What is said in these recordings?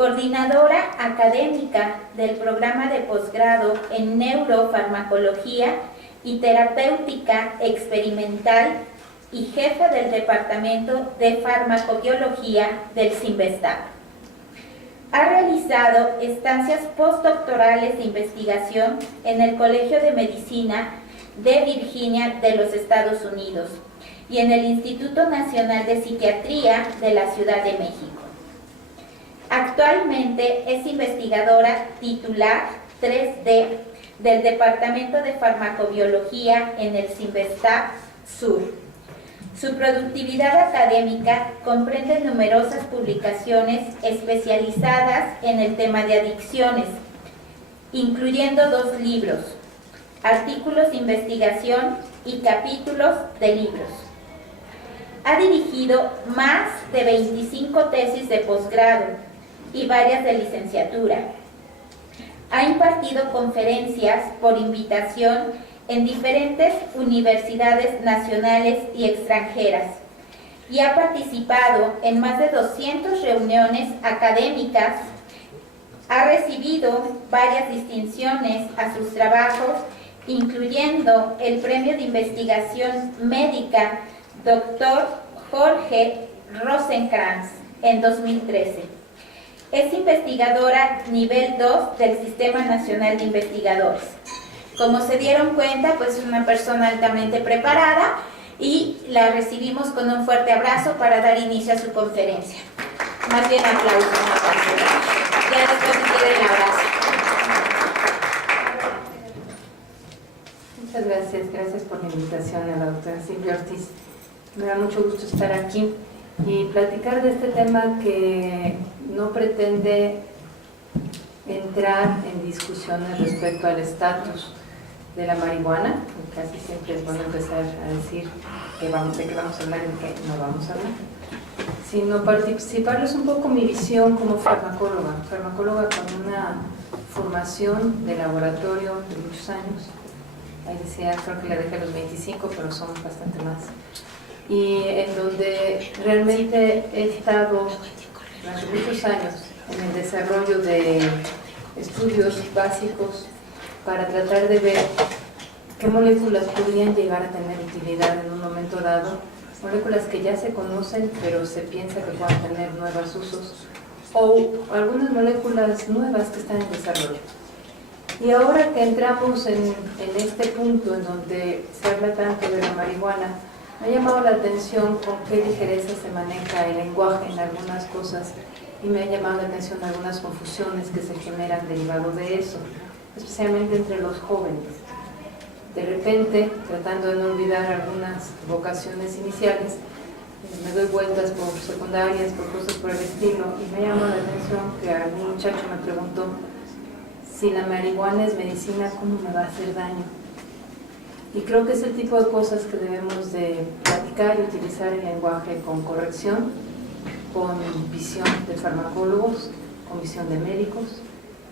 coordinadora académica del programa de posgrado en neurofarmacología y terapéutica experimental y jefa del Departamento de Farmacobiología del CINVESTAB. Ha realizado estancias postdoctorales de investigación en el Colegio de Medicina de Virginia de los Estados Unidos y en el Instituto Nacional de Psiquiatría de la Ciudad de México. Actualmente es investigadora titular 3D del Departamento de Farmacobiología en el CINVESTAB Sur. Su productividad académica comprende numerosas publicaciones especializadas en el tema de adicciones, incluyendo 2 libros, artículos de investigación y capítulos de libros. Ha dirigido más de 25 tesis de posgrado y varias de licenciatura. Ha impartido conferencias por invitación en diferentes universidades nacionales y extranjeras y ha participado en más de 200 reuniones académicas. Ha recibido varias distinciones a sus trabajos, incluyendo el Premio de Investigación Médica Dr. Jorge Rosenkrantz en 2013. Es investigadora nivel 2 del Sistema Nacional de Investigadores. Como se dieron cuenta, pues es una persona altamente preparada y la recibimos con un fuerte abrazo para dar inicio a su conferencia. Más bien aplausos, ya después si quiere el abrazo. Muchas gracias por la invitación a la doctora Silvia Ortiz. Me da mucho gusto estar aquí y platicar de este tema que no pretende entrar en discusiones respecto al estatus de la marihuana, casi siempre es bueno empezar a decir de qué vamos a hablar y de qué no vamos a hablar, sino participarles un poco mi visión como farmacóloga con una formación de laboratorio de muchos años. Ahí decía, creo que la dejé a los 25, pero son bastante más. Y en donde realmente he estado durante muchos años en el desarrollo de estudios básicos para tratar de ver qué moléculas podrían llegar a tener utilidad en un momento dado, moléculas que ya se conocen pero se piensa que puedan tener nuevos usos, o algunas moléculas nuevas que están en desarrollo. Y ahora que entramos en este punto en donde se habla tanto de la marihuana, me ha llamado la atención con qué ligereza se maneja el lenguaje en algunas cosas y me ha llamado la atención algunas confusiones que se generan derivado de eso, especialmente entre los jóvenes. De repente, tratando de no olvidar algunas vocaciones iniciales, me doy vueltas por secundarias, por cosas por el estilo, y me llama la atención que algún muchacho me preguntó: si la marihuana es medicina, ¿cómo me va a hacer daño? Y creo que es el tipo de cosas que debemos de platicar y utilizar el lenguaje con corrección, con visión de farmacólogos, con visión de médicos,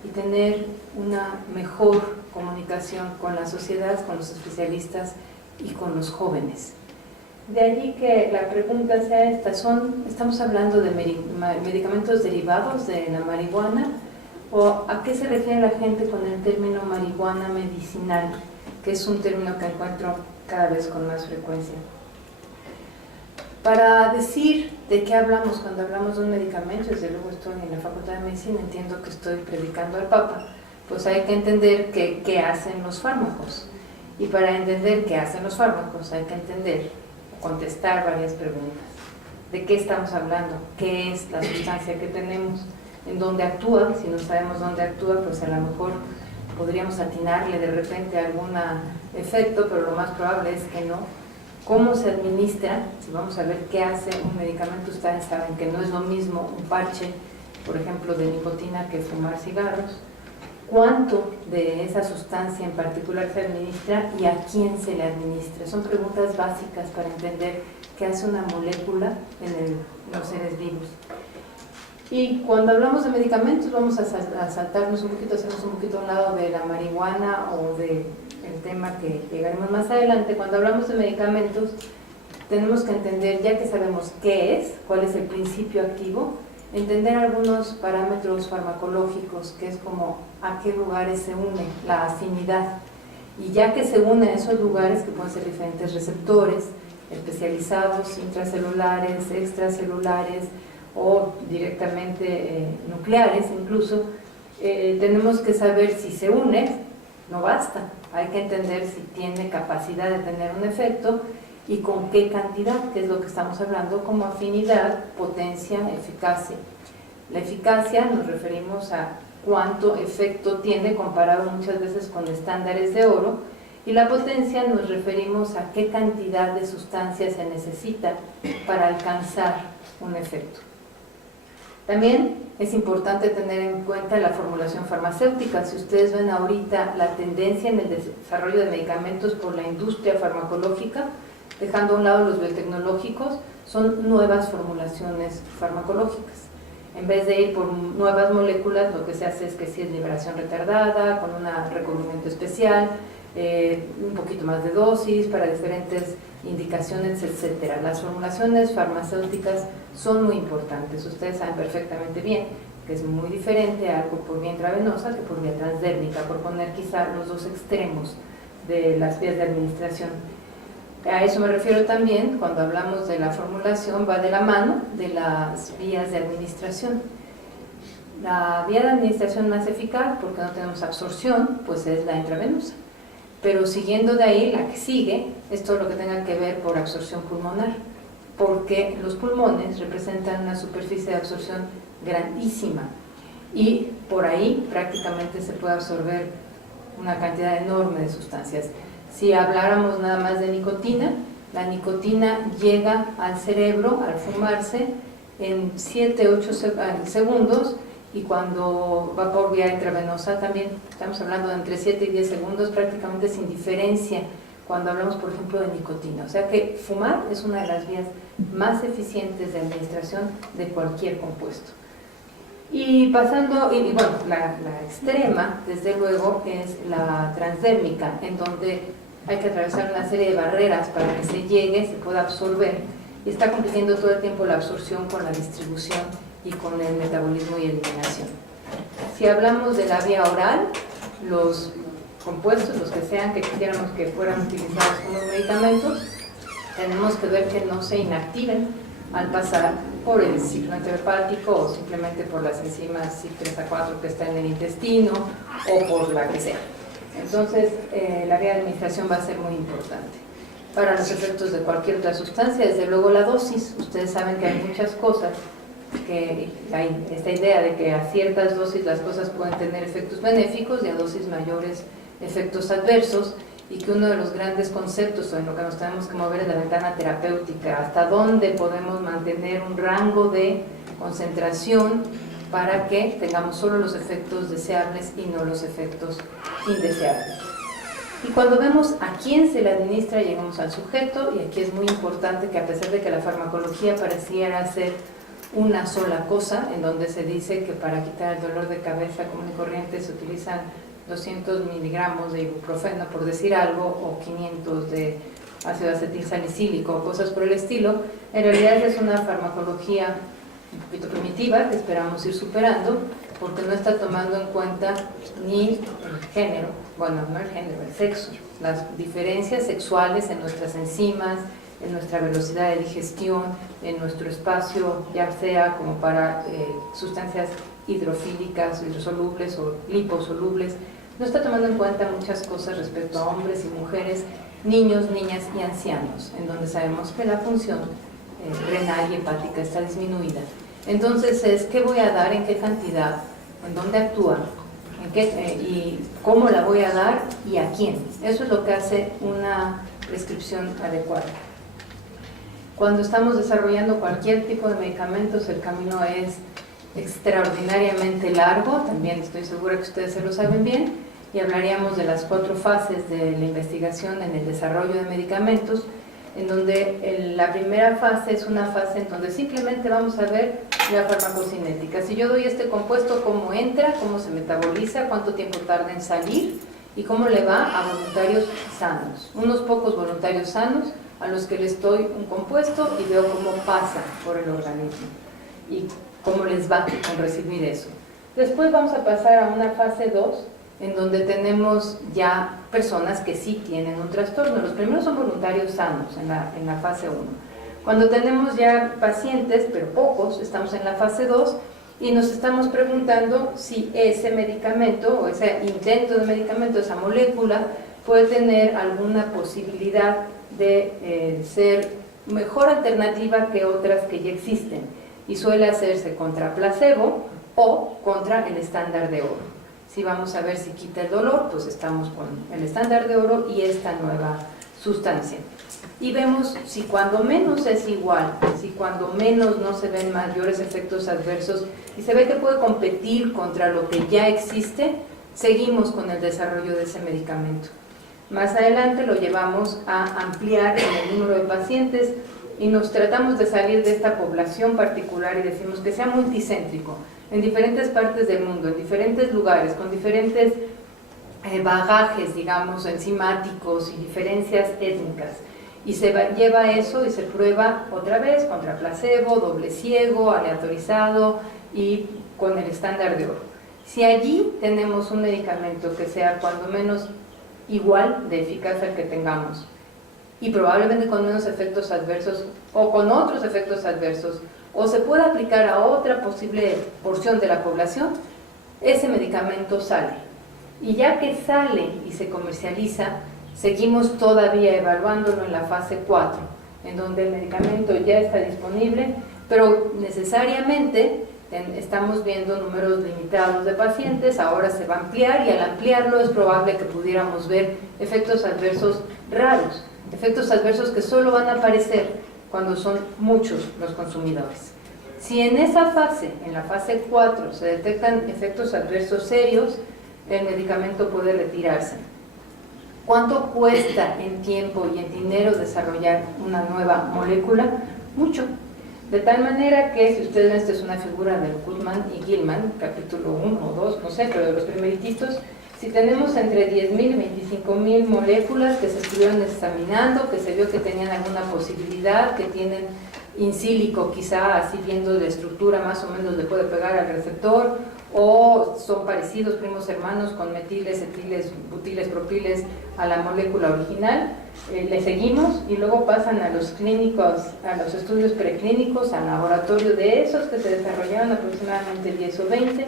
y tener una mejor comunicación con la sociedad, con los especialistas y con los jóvenes. De allí que la pregunta sea esta: ¿estamos hablando de medicamentos derivados de la marihuana? ¿O a qué se refiere la gente con el término marihuana medicinal, que es un término que encuentro cada vez con más frecuencia? Para decir de qué hablamos cuando hablamos de un medicamento, desde luego estoy en la Facultad de Medicina, entiendo que estoy predicando al Papa, pues hay que entender qué hacen los fármacos. Y para entender qué hacen los fármacos hay que entender, contestar varias preguntas. ¿De qué estamos hablando? ¿Qué es la sustancia que tenemos? ¿En dónde actúa? Si no sabemos dónde actúa, pues a lo mejor podríamos atinarle de repente a algún efecto, pero lo más probable es que no. ¿Cómo se administra? Si vamos a ver qué hace un medicamento, ustedes saben que no es lo mismo un parche, por ejemplo, de nicotina que fumar cigarros. ¿Cuánto de esa sustancia en particular se administra y a quién se le administra? Son preguntas básicas para entender qué hace una molécula en los seres vivos. Y cuando hablamos de medicamentos vamos a saltarnos un poquito, hacernos un poquito a un lado de la marihuana o del tema que llegaremos más adelante. Cuando hablamos de medicamentos tenemos que entender, ya que sabemos qué es, cuál es el principio activo, entender algunos parámetros farmacológicos, que es como a qué lugares se une la afinidad. Y ya que se une a esos lugares, que pueden ser diferentes receptores, especializados, intracelulares, extracelulares o directamente nucleares incluso, tenemos que saber si se une, no basta, hay que entender si tiene capacidad de tener un efecto y con qué cantidad, que es lo que estamos hablando como afinidad, potencia, eficacia. La eficacia nos referimos a cuánto efecto tiene comparado muchas veces con estándares de oro, y la potencia nos referimos a qué cantidad de sustancia se necesita para alcanzar un efecto. También es importante tener en cuenta la formulación farmacéutica. Si ustedes ven ahorita la tendencia en el desarrollo de medicamentos por la industria farmacológica, dejando a un lado los biotecnológicos, son nuevas formulaciones farmacológicas. En vez de ir por nuevas moléculas, lo que se hace es que si es liberación retardada, con un recubrimiento especial, un poquito más de dosis para diferentes indicaciones, etcétera. Las formulaciones farmacéuticas son muy importantes. Ustedes saben perfectamente bien que es muy diferente a algo por vía intravenosa que por vía transdérmica, por poner quizá los dos extremos de las vías de administración. A eso me refiero también cuando hablamos de la formulación, va de la mano de las vías de administración. La vía de administración más eficaz, porque no tenemos absorción, pues es la intravenosa. Pero siguiendo de ahí, la que sigue es todo lo que tenga que ver por absorción pulmonar, porque los pulmones representan una superficie de absorción grandísima y por ahí prácticamente se puede absorber una cantidad enorme de sustancias. Si habláramos nada más de nicotina, la nicotina llega al cerebro al fumarse en 7-8 segundos, y cuando va por vía intravenosa también estamos hablando de entre 7 y 10 segundos, prácticamente sin diferencia cuando hablamos por ejemplo de nicotina. O sea que fumar es una de las vías más eficientes de administración de cualquier compuesto. Y pasando, y bueno, la extrema desde luego es la transdérmica, en donde hay que atravesar una serie de barreras para que se llegue, se pueda absorber, y está compitiendo todo el tiempo la absorción con la distribución y con el metabolismo y eliminación. Si hablamos de la vía oral, los compuestos, los que sean que quisiéramos que fueran utilizados como medicamentos, tenemos que ver que no se inactiven al pasar por el ciclo enterohepático o simplemente por las enzimas CYP3A4 que están en el intestino o por la que sea. Entonces, la vía de administración va a ser muy importante. Para los efectos de cualquier otra sustancia, desde luego la dosis. Ustedes saben que hay muchas cosas, que hay esta idea de que a ciertas dosis las cosas pueden tener efectos benéficos y a dosis mayores efectos adversos, y que uno de los grandes conceptos en lo que nos tenemos que mover es la ventana terapéutica, hasta dónde podemos mantener un rango de concentración para que tengamos solo los efectos deseables y no los efectos indeseables. Y cuando vemos a quién se le administra, llegamos al sujeto, y aquí es muy importante que a pesar de que la farmacología pareciera ser una sola cosa, en donde se dice que para quitar el dolor de cabeza común y corriente se utilizan 200 miligramos de ibuprofeno, por decir algo, o 500 de ácido acetilsalicílico o cosas por el estilo, en realidad es una farmacología un poquito primitiva que esperamos ir superando, porque no está tomando en cuenta ni el género, bueno, no el género, el sexo, las diferencias sexuales en nuestras enzimas, en nuestra velocidad de digestión, en nuestro espacio, ya sea como para sustancias hidrofílicas, hidrosolubles o liposolubles. No está tomando en cuenta muchas cosas respecto a hombres y mujeres, niños, niñas y ancianos, en donde sabemos que la función renal y hepática está disminuida. Entonces es qué voy a dar, en qué cantidad, en dónde actúa, en qué, y cómo la voy a dar y a quién. Eso es lo que hace una prescripción adecuada. Cuando estamos desarrollando cualquier tipo de medicamentos, el camino es extraordinariamente largo, también estoy segura que ustedes se lo saben bien, y hablaríamos de las 4 fases de la investigación en el desarrollo de medicamentos, en donde la primera fase es una fase en donde simplemente vamos a ver la farmacocinética. Si yo doy este compuesto, cómo entra, cómo se metaboliza, cuánto tiempo tarda en salir y cómo le va a voluntarios sanos. Unos pocos voluntarios sanos a los que les doy un compuesto y veo cómo pasa por el organismo. Y cómo les va con recibir eso. Después vamos a pasar a una fase 2, en donde tenemos ya personas que sí tienen un trastorno. Los primeros son voluntarios sanos en la fase 1. Cuando tenemos ya pacientes, pero pocos, estamos en la fase 2 y nos estamos preguntando si ese medicamento o ese intento de medicamento, esa molécula, puede tener alguna posibilidad de ser mejor alternativa que otras que ya existen, y suele hacerse contra placebo o contra el estándar de oro. Si vamos a ver si quita el dolor, pues estamos con el estándar de oro y esta nueva sustancia. Y vemos si cuando menos es igual, si cuando menos no se ven mayores efectos adversos y se ve que puede competir contra lo que ya existe, seguimos con el desarrollo de ese medicamento. Más adelante lo llevamos a ampliar en el número de pacientes y nos tratamos de salir de esta población particular y decimos que sea multicéntrico, en diferentes partes del mundo, en diferentes lugares, con diferentes bagajes, digamos, enzimáticos y diferencias étnicas. Y se lleva eso y se prueba otra vez contra placebo, doble ciego, aleatorizado y con el estándar de oro. Si allí tenemos un medicamento que sea cuando menos igual de eficaz al que tengamos y probablemente con menos efectos adversos o con otros efectos adversos, o se puede aplicar a otra posible porción de la población, ese medicamento sale. Y ya que sale y se comercializa, seguimos todavía evaluándolo en la fase 4, en donde el medicamento ya está disponible, pero necesariamente estamos viendo números limitados de pacientes, ahora se va a ampliar y al ampliarlo es probable que pudiéramos ver efectos adversos raros, efectos adversos que solo van a aparecer cuando son muchos los consumidores. Si en esa fase, en la fase 4, se detectan efectos adversos serios, el medicamento puede retirarse. ¿Cuánto cuesta en tiempo y en dinero desarrollar una nueva molécula? Mucho. De tal manera que, si ustedes ven, esta es una figura del Goodman y Gilman, capítulo 1 o 2, no sé, pero de los primeritos, si tenemos entre 10.000 y 25.000 moléculas que se estuvieron examinando, que se vio que tenían alguna posibilidad, que tienen in silico, quizá así viendo la estructura más o menos le puede pegar al receptor, o son parecidos, primos hermanos, con metiles, etiles, butiles, propiles a la molécula original, le seguimos y luego pasan a los clínicos, a los estudios preclínicos, al laboratorio de esos que se desarrollaron aproximadamente 10 o 20,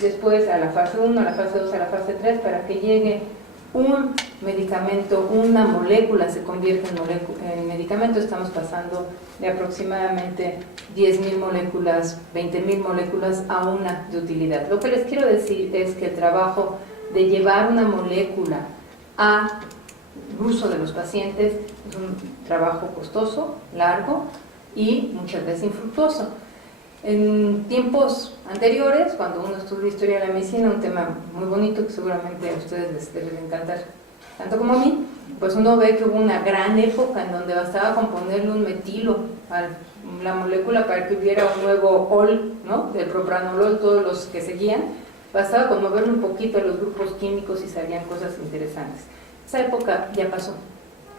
después a la fase 1, a la fase 2, a la fase 3, para que llegue un medicamento, una molécula se convierte en medicamento. Estamos pasando de aproximadamente 10.000 moléculas, 20.000 moléculas a una de utilidad. Lo que les quiero decir es que el trabajo de llevar una molécula al uso de los pacientes es un trabajo costoso, largo y muchas veces infructuoso. En tiempos anteriores, cuando uno estudia historia de la medicina, un tema muy bonito que seguramente a ustedes les debe encantar tanto como a mí, pues uno ve que hubo una gran época en donde bastaba con ponerle un metilo a la molécula para que hubiera un nuevo ol, ¿no?, del propranolol, todos los que seguían, bastaba con moverle un poquito a los grupos químicos y salían cosas interesantes. Esa época ya pasó.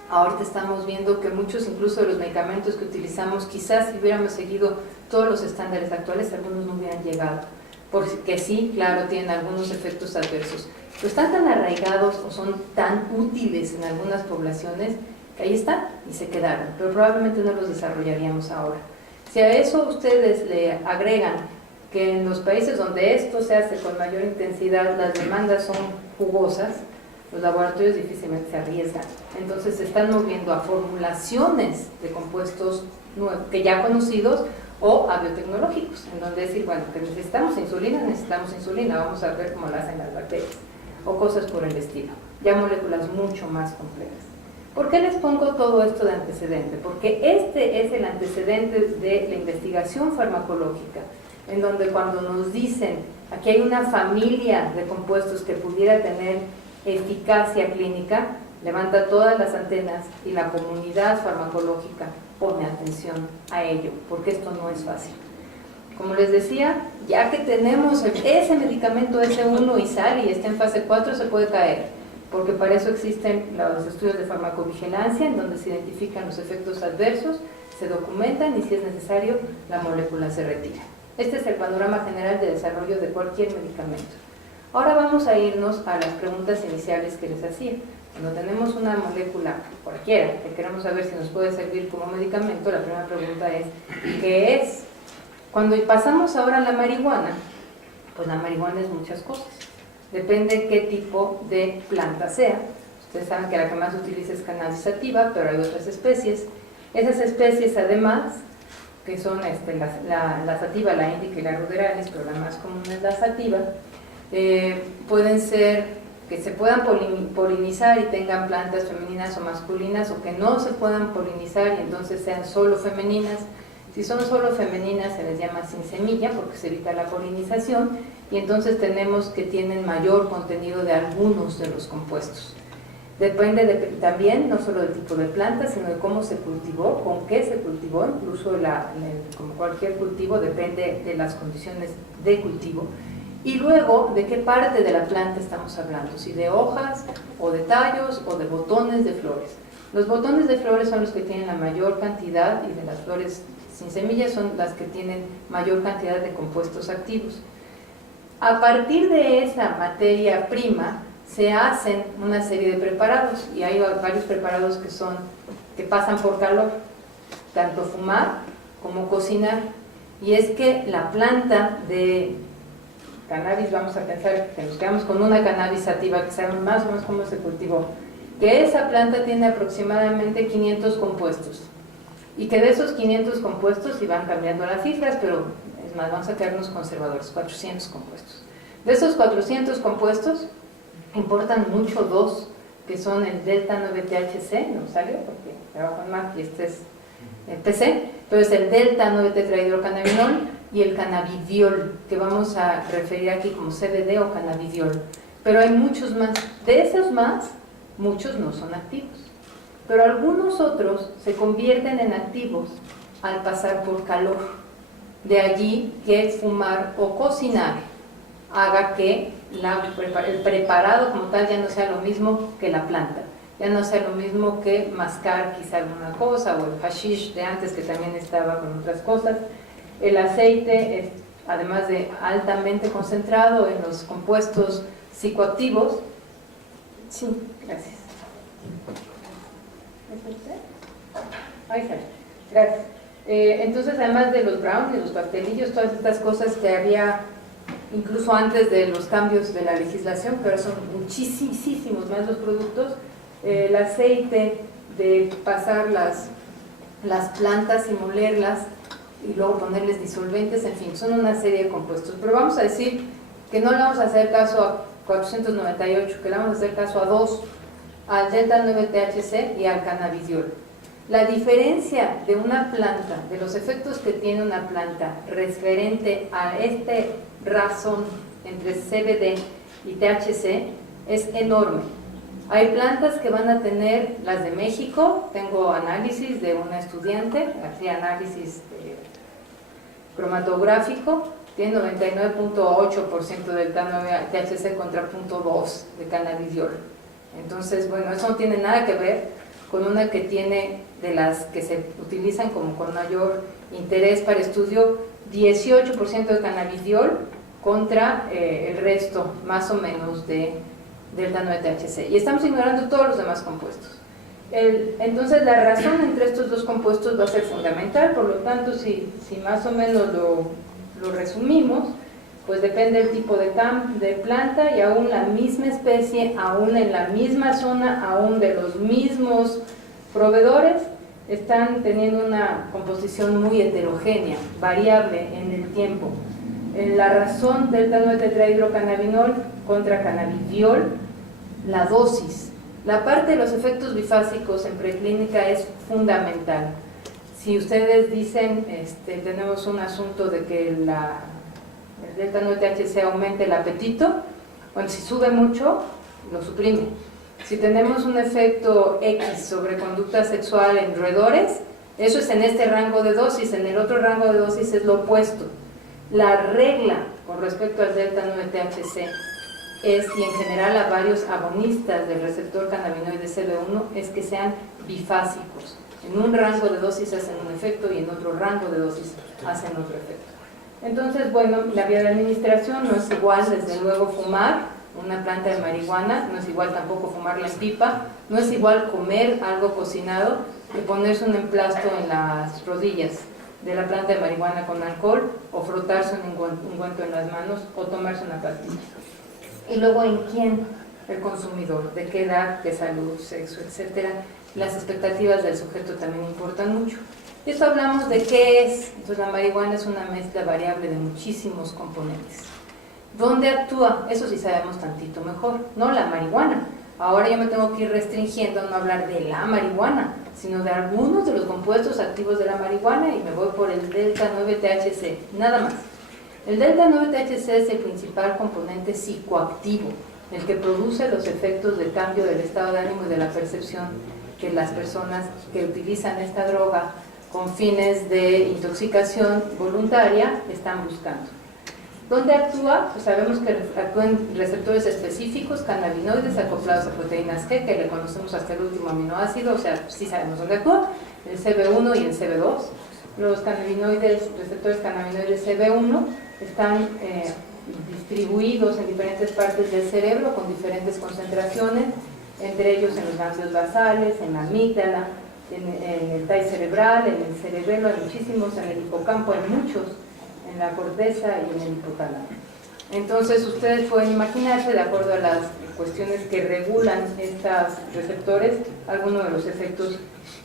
Ahorita estamos viendo que muchos, incluso de los medicamentos que utilizamos, quizás si hubiéramos seguido todos los estándares actuales, algunos no hubieran llegado, porque sí, claro, tienen algunos efectos adversos, pero están tan arraigados o son tan útiles en algunas poblaciones que ahí están y se quedaron, pero probablemente no los desarrollaríamos ahora. Si a eso ustedes le agregan que en los países donde esto se hace con mayor intensidad, las demandas son jugosas, los laboratorios difícilmente se arriesgan. Entonces se están moviendo a formulaciones de compuestos que ya conocidos o a biotecnológicos, en donde decir, bueno, que necesitamos insulina, vamos a ver cómo lo hacen las bacterias, o cosas por el estilo, ya moléculas mucho más complejas. ¿Por qué les pongo todo esto de antecedente? Porque este es el antecedente de la investigación farmacológica, en donde cuando nos dicen, aquí hay una familia de compuestos que pudiera tener eficacia clínica, levanta todas las antenas y la comunidad farmacológica pone atención a ello, porque esto no es fácil. Como les decía, ya que tenemos ese medicamento S1 y sale y está en fase 4, se puede caer, porque para eso existen los estudios de farmacovigilancia, en donde se identifican los efectos adversos, se documentan y si es necesario, la molécula se retira. Este es el panorama general de desarrollo de cualquier medicamento. Ahora vamos a irnos a las preguntas iniciales que les hacía. Cuando tenemos una molécula cualquiera que queremos saber si nos puede servir como medicamento, la primera pregunta es ¿qué es? Cuando pasamos ahora a la marihuana, pues la marihuana es muchas cosas. Depende qué tipo de planta sea. Ustedes saben que la que más se utiliza es cannabis sativa, pero hay otras especies. Esas especies, además, que son la sativa, la índica y la ruderalis, pero la más común es la sativa, pueden ser que se puedan polinizar y tengan plantas femeninas o masculinas, o que no se puedan polinizar y entonces sean solo femeninas. Si son solo femeninas se les llama sin semilla porque se evita la polinización, y entonces tenemos que tienen mayor contenido de algunos de los compuestos. Depende también no solo del tipo de planta, sino de cómo se cultivó, con qué se cultivó, incluso como cualquier cultivo depende de las condiciones de cultivo. Y luego, ¿de qué parte de la planta estamos hablando? Si de hojas, o de tallos, o de botones de flores. Los botones de flores son los que tienen la mayor cantidad, y de las flores sin semillas son las que tienen mayor cantidad de compuestos activos. A partir de esa materia prima, se hacen una serie de preparados, y hay varios preparados que pasan por calor, tanto fumar como cocinar. Y es que la planta de cannabis, vamos a pensar que nos quedamos con una cannabis sativa, que sabemos más o menos cómo se cultivó, que esa planta tiene aproximadamente 500 compuestos, y que de esos 500 compuestos, y van cambiando las cifras, pero es más, vamos a quedarnos conservadores, 400 compuestos. De esos 400 compuestos, importan mucho dos, que son el delta 9-THC, no salió porque trabajo en MAC y este es el PC, pero es el delta 9-tetrahidrocannabinol y el cannabidiol, que vamos a referir aquí como CBD o cannabidiol. Pero hay muchos más. De esos más, muchos no son activos, pero algunos otros se convierten en activos al pasar por calor. De allí que fumar o cocinar haga que el preparado como tal ya no sea lo mismo que la planta, ya no sea lo mismo que mascar quizá alguna cosa, o el hashish de antes que también estaba con otras cosas. El aceite es, además de altamente concentrado en los compuestos psicoactivos. Sí, gracias. ¿Es usted? Ahí está, gracias. Entonces, además de los brownies, los pastelillos, todas estas cosas que había incluso antes de los cambios de la legislación, pero son muchísimos más los productos, el aceite de pasar las plantas y molerlas y luego ponerles disolventes, en fin, son una serie de compuestos. Pero vamos a decir que no le vamos a hacer caso a 498, que le vamos a hacer caso a dos, al delta 9-THC y al cannabidiol. La diferencia de una planta, de los efectos que tiene una planta referente a este razón entre CBD y THC es enorme. Hay plantas que van a tener, las de México, tengo análisis de una estudiante, hacía análisis cromatográfico, tiene 99.8% del THC contra 0.2 de cannabidiol. Entonces, bueno, eso no tiene nada que ver con una que tiene, de las que se utilizan como con mayor interés para estudio, 18% de cannabidiol contra el resto, más o menos, de delta 9-THC. Y estamos ignorando todos los demás compuestos. Entonces, la razón entre estos dos compuestos va a ser fundamental. Por lo tanto, si más o menos lo resumimos, pues depende del tipo de planta, y aún la misma especie, aún en la misma zona, aún de los mismos proveedores, están teniendo una composición muy heterogénea, variable en el tiempo. La razón del delta 9-tetrahidrocannabinol contra cannabidiol, la dosis. La parte de los efectos bifásicos en preclínica es fundamental. Si ustedes dicen, tenemos un asunto de que el delta 9-THC aumente el apetito, bueno, si sube mucho, lo suprime. Si tenemos un efecto X sobre conducta sexual en roedores, eso es en este rango de dosis. En el otro rango de dosis es lo opuesto. La regla con respecto al delta 9-THC es, y en general a varios agonistas del receptor cannabinoide CB1, es que sean bifásicos. En un rango de dosis hacen un efecto y en otro rango de dosis hacen otro efecto. Entonces, bueno, la vía de administración no es igual, desde luego, fumar una planta de marihuana, no es igual tampoco fumarla en pipa, no es igual comer algo cocinado que ponerse un emplasto en las rodillas de la planta de marihuana con alcohol, o frotarse un ungüento en las manos, o tomarse una pastilla. Y luego, ¿en quién? El consumidor, de qué edad, de salud, sexo, etcétera. Las expectativas del sujeto también importan mucho. Y esto hablamos de qué es. Entonces, la marihuana es una mezcla variable de muchísimos componentes. ¿Dónde actúa? Eso sí sabemos tantito mejor, no la marihuana. Ahora yo me tengo que ir restringiendo a no hablar de la marihuana, sino de algunos de los compuestos activos de la marihuana, y me voy por el delta 9-THC, nada más. El delta 9-THC es el principal componente psicoactivo, el que produce los efectos de cambio del estado de ánimo y de la percepción que las personas que utilizan esta droga con fines de intoxicación voluntaria están buscando. ¿Dónde actúa? Pues sabemos que actúa en receptores específicos, cannabinoides acoplados a proteínas G, que le conocemos hasta el último aminoácido, o sea, sí sabemos dónde actúa, el CB1 y el CB2. Los cannabinoides, receptores cannabinoides CB1 están distribuidos en diferentes partes del cerebro con diferentes concentraciones, entre ellos en los ganglios basales, en la amígdala, en el tallo cerebral, en el cerebelo, hay muchísimos, en el hipocampo hay muchos, en la corteza y en el hipotálamo. Entonces ustedes pueden imaginarse, de acuerdo a las cuestiones que regulan estos receptores, algunos de los efectos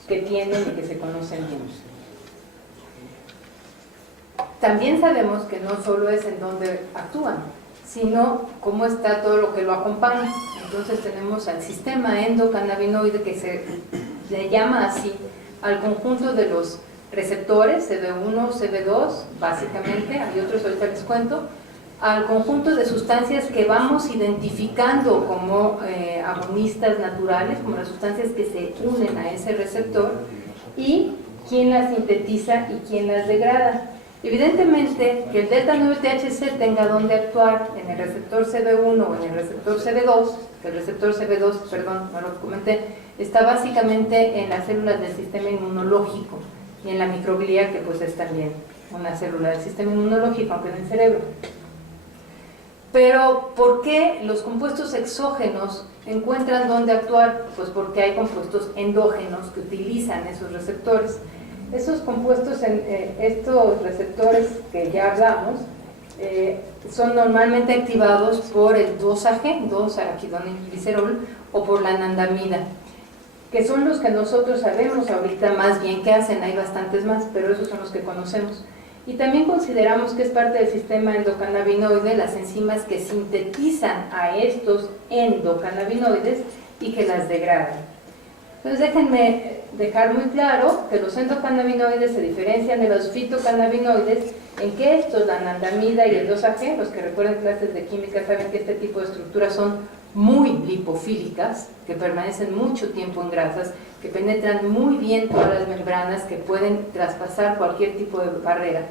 que tienen y que se conocen bien. También sabemos que no solo es en donde actúan, sino cómo está todo lo que lo acompaña. Entonces tenemos al sistema endocannabinoide, que se le llama así al conjunto de los receptores, CB1, CB2, básicamente, hay otros, ahorita les cuento, al conjunto de sustancias que vamos identificando como agonistas naturales, como las sustancias que se unen a ese receptor, y quién las sintetiza y quién las degrada. Evidentemente, que el delta 9-THC tenga donde actuar en el receptor CB1 o en el receptor CB2, que el receptor CB2, perdón, no lo comenté, está básicamente en las células del sistema inmunológico y en la microglia, que pues es también una célula del sistema inmunológico, aunque en el cerebro. Pero, ¿por qué los compuestos exógenos encuentran dónde actuar? Pues porque hay compuestos endógenos que utilizan esos receptores. Esos compuestos, estos receptores que ya hablamos, son normalmente activados por el 2-AG, 2-arquidonilglicerol, o por la anandamida, que son los que nosotros sabemos ahorita más bien qué hacen. Hay bastantes más, pero esos son los que conocemos. Y también consideramos que es parte del sistema endocannabinoide las enzimas que sintetizan a estos endocannabinoides y que las degradan. Entonces déjenme dejar muy claro que los endocannabinoides se diferencian de los fitocannabinoides en que estos, la anandamida y el 2-AG, los que recuerdan clases de química saben que este tipo de estructuras son muy lipofílicas, que permanecen mucho tiempo en grasas, que penetran muy bien todas las membranas, que pueden traspasar cualquier tipo de barrera,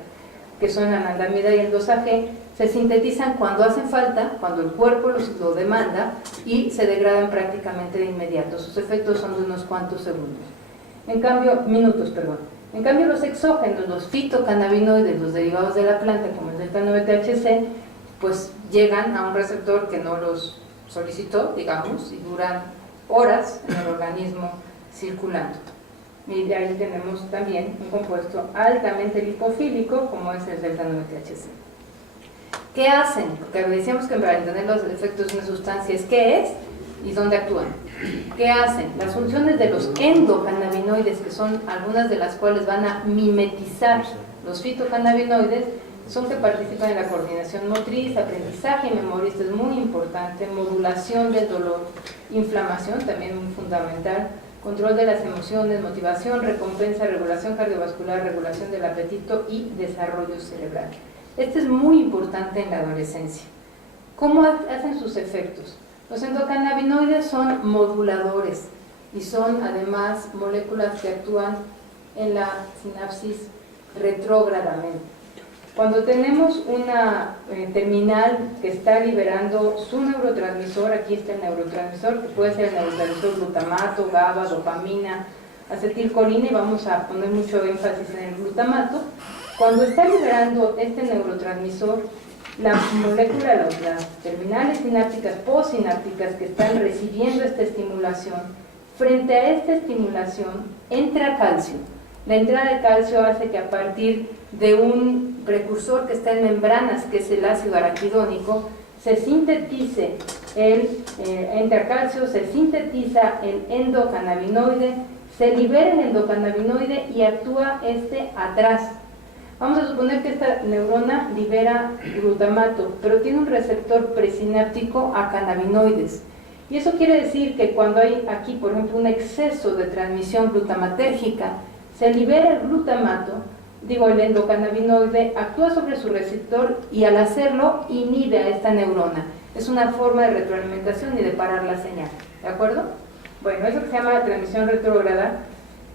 que son la anandamida y el 2-AG, se sintetizan cuando hacen falta, cuando el cuerpo lo demanda, y se degradan prácticamente de inmediato. Sus efectos son de unos cuantos segundos. En cambio, minutos, perdón. En cambio, los exógenos, los fitocannabinoides, los derivados de la planta, como el delta 9-THC, pues llegan a un receptor que no los solicitó, digamos, y duran horas en el organismo circulando. Y de ahí tenemos también un compuesto altamente lipofílico, como es el delta 9-THC. ¿Qué hacen? Porque decíamos que para entender los efectos de una sustancia es qué es y dónde actúan. ¿Qué hacen? Las funciones de los endocannabinoides, que son algunas de las cuales van a mimetizar los fitocannabinoides, son que participan en la coordinación motriz, aprendizaje y memoria. Esto es muy importante, modulación del dolor, inflamación, también muy fundamental, control de las emociones, motivación, recompensa, regulación cardiovascular, regulación del apetito y desarrollo cerebral. Esto es muy importante en la adolescencia. ¿Cómo hacen sus efectos? Los endocannabinoides son moduladores y son además moléculas que actúan en la sinapsis retrógradamente. Cuando tenemos una terminal que está liberando su neurotransmisor, aquí está el neurotransmisor, que puede ser el neurotransmisor glutamato, GABA, dopamina, acetilcolina, y vamos a poner mucho énfasis en el glutamato. Cuando está liberando este neurotransmisor, la molécula, las terminales sinápticas, postsinápticas que están recibiendo esta estimulación, frente a esta estimulación entra calcio. La entrada de calcio hace que a partir de un precursor que está en membranas, que es el ácido araquidónico, se sintetice entra calcio, se sintetiza el endocannabinoide, se libera el endocannabinoide y actúa atrás. Vamos a suponer que esta neurona libera glutamato, pero tiene un receptor presináptico a cannabinoides. Y eso quiere decir que cuando hay aquí, por ejemplo, un exceso de transmisión glutamatérgica, se libera el glutamato, el endocannabinoide actúa sobre su receptor y al hacerlo inhibe a esta neurona. Es una forma de retroalimentación y de parar la señal, ¿de acuerdo? Bueno, eso que se llama la transmisión retrógrada,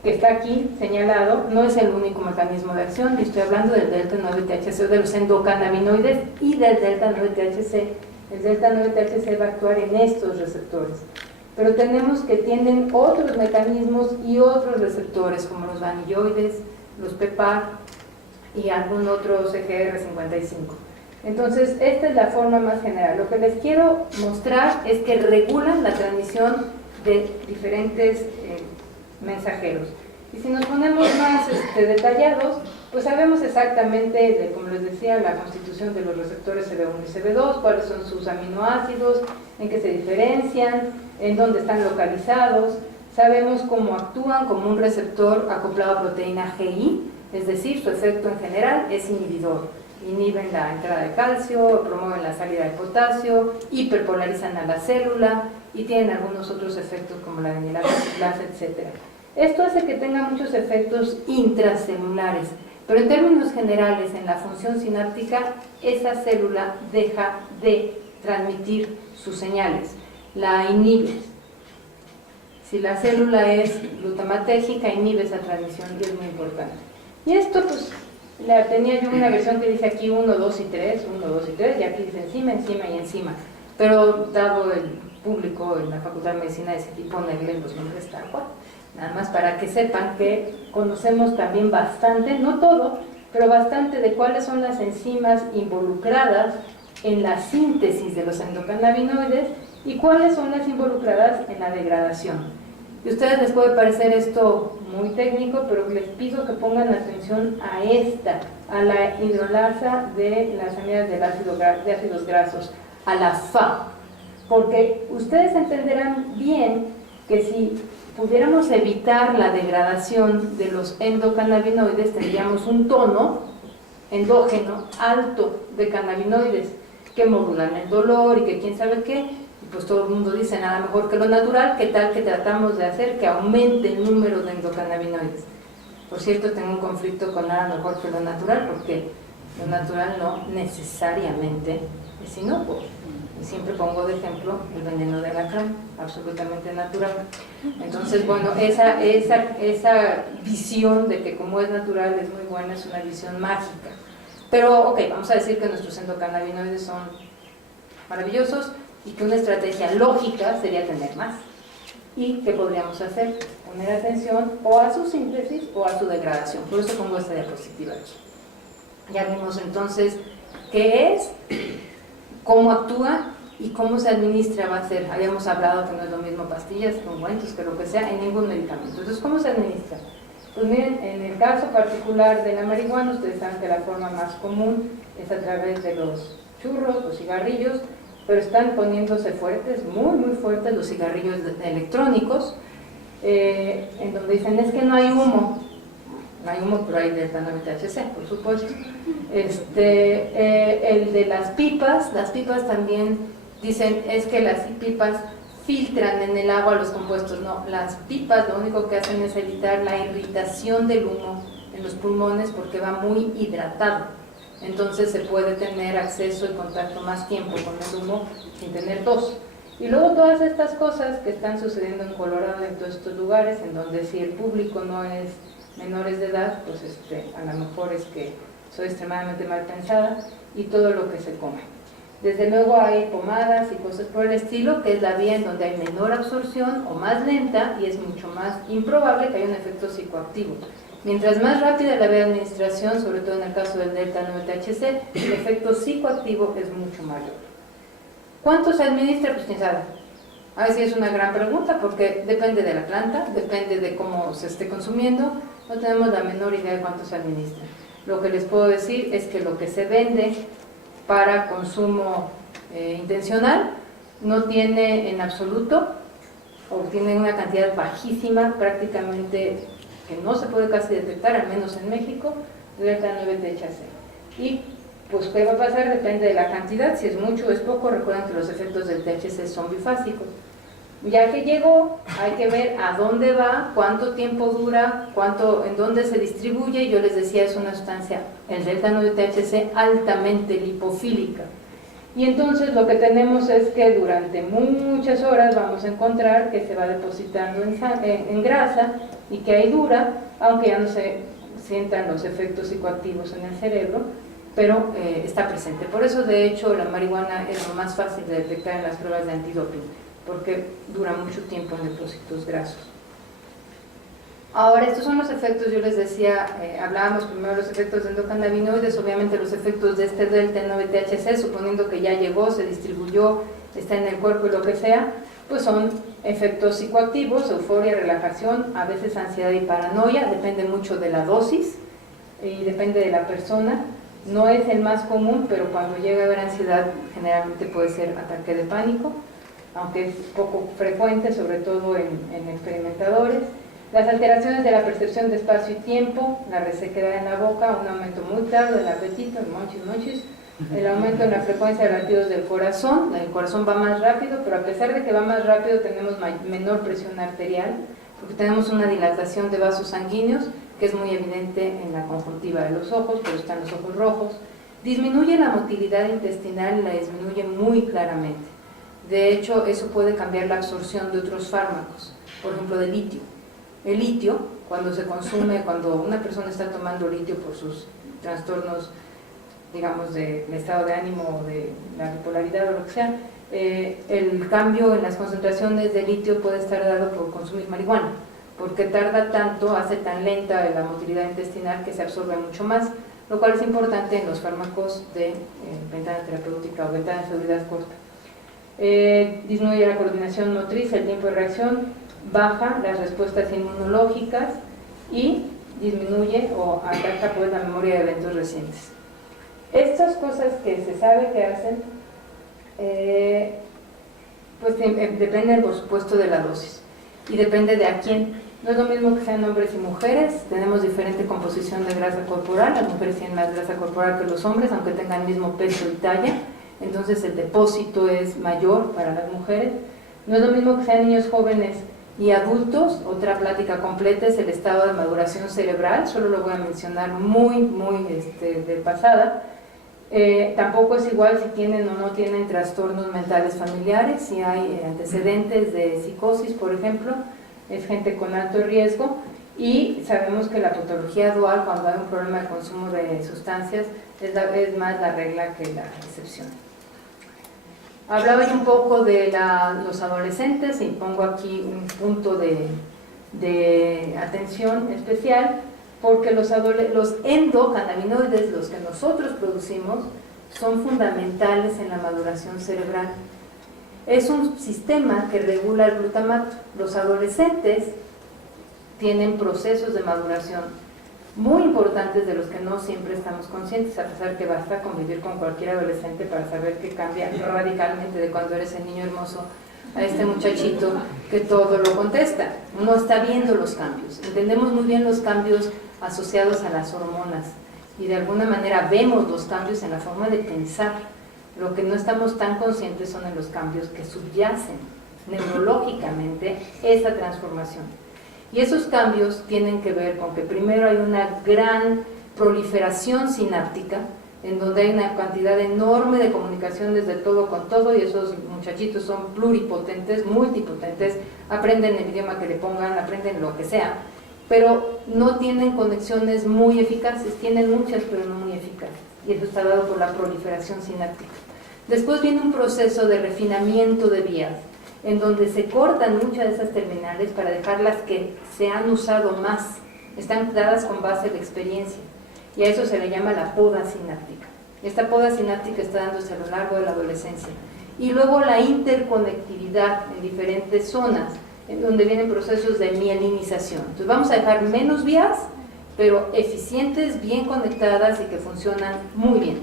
que está aquí señalado, no es el único mecanismo de acción, y estoy hablando del delta 9-THC, de los endocannabinoides y del delta 9-THC. El delta 9-THC va a actuar en estos receptores, pero tenemos que tienen otros mecanismos y otros receptores, como los vanilloides, los PPAR y algún otro CGR55. Entonces, esta es la forma más general. Lo que les quiero mostrar es que regulan la transmisión de diferentes mensajeros. Y si nos ponemos más detallados, pues sabemos exactamente, como les decía, la constitución de los receptores CB1 y CB2, cuáles son sus aminoácidos, en qué se diferencian, en dónde están localizados. Sabemos cómo actúan como un receptor acoplado a proteína GI, es decir, su efecto en general es inhibidor. Inhiben la entrada de calcio, promueven la salida de potasio, hiperpolarizan a la célula y tienen algunos otros efectos como la vinilasa, etc. Esto hace que tenga muchos efectos intracelulares, pero en términos generales, en la función sináptica, esa célula deja de transmitir sus señales, la inhibe. Si la célula es glutamatérgica, inhibe esa transmisión y es muy importante. Y esto, pues, tenía yo una versión que dice aquí 1, 2 y 3, 1, 2 y 3, y aquí dice encima, encima y encima. Pero dado el público en la Facultad de Medicina decidí ponerle los nombres tal cual. Nada más para que sepan que conocemos también bastante, no todo, pero bastante de cuáles son las enzimas involucradas en la síntesis de los endocannabinoides y cuáles son las involucradas en la degradación. Y a ustedes les puede parecer esto muy técnico, pero les pido que pongan atención a la hidrolasa de las amidas de ácidos grasos, a la FA, porque ustedes entenderán bien que si pudiéramos evitar la degradación de los endocannabinoides, tendríamos un tono endógeno alto de cannabinoides que modulan el dolor y que quién sabe qué, y pues todo el mundo dice nada mejor que lo natural. ¿Qué tal que tratamos de hacer que aumente el número de endocannabinoides? Por cierto, tengo un conflicto con nada mejor que lo natural, porque lo natural no necesariamente es inocuo. Y siempre pongo de ejemplo el veneno de alacrán, absolutamente natural. Entonces, bueno, esa visión de que como es natural es muy buena, es una visión mágica. Pero, ok, vamos a decir que nuestros endocannabinoides son maravillosos y que una estrategia lógica sería tener más. ¿Y qué podríamos hacer? Poner atención o a su síntesis o a su degradación. Por eso pongo esta diapositiva aquí. Ya vimos entonces qué es, cómo actúa y cómo se administra. Va a ser, habíamos hablado que no es lo mismo pastillas, ungüentos, que lo que sea, en ningún medicamento. Entonces, ¿cómo se administra? Pues miren, en el caso particular de la marihuana, ustedes saben que la forma más común es a través de los churros, los cigarrillos, pero están poniéndose fuertes, muy muy fuertes los cigarrillos electrónicos, en donde dicen, es que no hay humo. No hay humo, pero hay delta 9-THC, por supuesto. El de las pipas también dicen, es que las pipas filtran en el agua los compuestos. No, las pipas lo único que hacen es evitar la irritación del humo en los pulmones porque va muy hidratado. Entonces se puede tener acceso y contacto más tiempo con el humo sin tener tos. Y luego todas estas cosas que están sucediendo en Colorado y en todos estos lugares, en donde si el público no es menores de edad, pues a lo mejor es que soy extremadamente mal pensada, y todo lo que se come. Desde luego hay pomadas y cosas por el estilo, que es la vía en donde hay menor absorción o más lenta, y es mucho más improbable que haya un efecto psicoactivo. Mientras más rápida la vía de administración, sobre todo en el caso del delta 9-THC, el efecto psicoactivo es mucho mayor. ¿Cuánto se administra? Pues quién sabe. A ver si es una gran pregunta porque depende de la planta, depende de cómo se esté consumiendo, no tenemos la menor idea de cuánto se administra. Lo que les puedo decir es que lo que se vende para consumo intencional no tiene en absoluto, o tiene una cantidad bajísima, prácticamente que no se puede casi detectar, al menos en México, delta 9-THC. Y pues qué va a pasar depende de la cantidad, si es mucho o es poco. Recuerden que los efectos del THC son bifásicos. Ya que llegó, hay que ver a dónde va, cuánto tiempo dura, en dónde se distribuye. Yo les decía, es una sustancia, el delta 9-THC, altamente lipofílica. Y entonces lo que tenemos es que durante muchas horas vamos a encontrar que se va depositando en grasa y que ahí dura, aunque ya no se sientan los efectos psicoactivos en el cerebro, pero está presente. Por eso, de hecho, la marihuana es lo más fácil de detectar en las pruebas de antidoping, porque dura mucho tiempo en depósitos grasos. Ahora, estos son los efectos, yo les decía, hablábamos primero de los efectos de endocannabinoides, obviamente los efectos de este delta 9-THC, suponiendo que ya llegó, se distribuyó, está en el cuerpo y lo que sea, pues son efectos psicoactivos, euforia, relajación, a veces ansiedad y paranoia, depende mucho de la dosis y depende de la persona. No es el más común, pero cuando llega a haber ansiedad, generalmente puede ser ataque de pánico, aunque es poco frecuente, sobre todo en experimentadores. Las alteraciones de la percepción de espacio y tiempo, la resequedad en la boca, un aumento muy claro del apetito, el monchis, el aumento en la frecuencia de latidos del corazón. El corazón va más rápido, pero a pesar de que va más rápido tenemos menor presión arterial, porque tenemos una dilatación de vasos sanguíneos, que es muy evidente en la conjuntiva de los ojos, pero están los ojos rojos. Disminuye la motilidad intestinal, la disminuye muy claramente. De hecho, eso puede cambiar la absorción de otros fármacos, por ejemplo, de litio. El litio, cuando se consume, cuando una persona está tomando litio por sus trastornos, digamos, del estado de ánimo o de la bipolaridad o lo que sea, el cambio en las concentraciones de litio puede estar dado por consumir marihuana, porque tarda tanto, hace tan lenta la motilidad intestinal que se absorbe mucho más, lo cual es importante en los fármacos de ventana terapéutica o ventana de seguridad corta. Disminuye la coordinación motriz, el tiempo de reacción, baja las respuestas inmunológicas y disminuye o ataca pues la memoria de eventos recientes. Estas cosas que se sabe que hacen, pues dependen por supuesto de la dosis y depende de a quién. No es lo mismo que sean hombres y mujeres, tenemos diferente composición de grasa corporal, las mujeres tienen más grasa corporal que los hombres, aunque tengan el mismo peso y talla, entonces el depósito es mayor para las mujeres. No es lo mismo que sean niños jóvenes y adultos. Otra plática completa es el estado de maduración cerebral, solo lo voy a mencionar muy de pasada. Tampoco es igual si tienen o no tienen trastornos mentales familiares, si hay antecedentes de psicosis, por ejemplo, es gente con alto riesgo. Y sabemos que la patología dual, cuando hay un problema de consumo de sustancias, es más la regla que la excepción. Hablaba yo un poco de los adolescentes y pongo aquí un punto de atención especial, porque los endocannabinoides, los que nosotros producimos, son fundamentales en la maduración cerebral. Es un sistema que regula el glutamato. Los adolescentes tienen procesos de maduración muy importantes de los que no siempre estamos conscientes, a pesar que basta convivir con cualquier adolescente para saber que cambia radicalmente de cuando eres el niño hermoso a este muchachito que todo lo contesta. Uno está viendo los cambios, entendemos muy bien los cambios asociados a las hormonas y de alguna manera vemos los cambios en la forma de pensar. Lo que no estamos tan conscientes son en los cambios que subyacen neurológicamente esa transformación. Y esos cambios tienen que ver con que primero hay una gran proliferación sináptica, en donde hay una cantidad enorme de comunicación desde todo con todo, y esos muchachitos son pluripotentes, multipotentes, aprenden el idioma que le pongan, aprenden lo que sea, pero no tienen conexiones muy eficaces, tienen muchas pero no muy eficaces, y eso está dado por la proliferación sináptica. Después viene un proceso de refinamiento de vías, en donde se cortan muchas de esas terminales para dejarlas que se han usado más están dadas con base en la experiencia, y a eso se le llama la poda sináptica. Esta poda sináptica está dándose a lo largo de la adolescencia. Y luego la interconectividad en diferentes zonas, en donde vienen procesos de mielinización. Entonces vamos a dejar menos vías, pero eficientes, bien conectadas y que funcionan muy bien.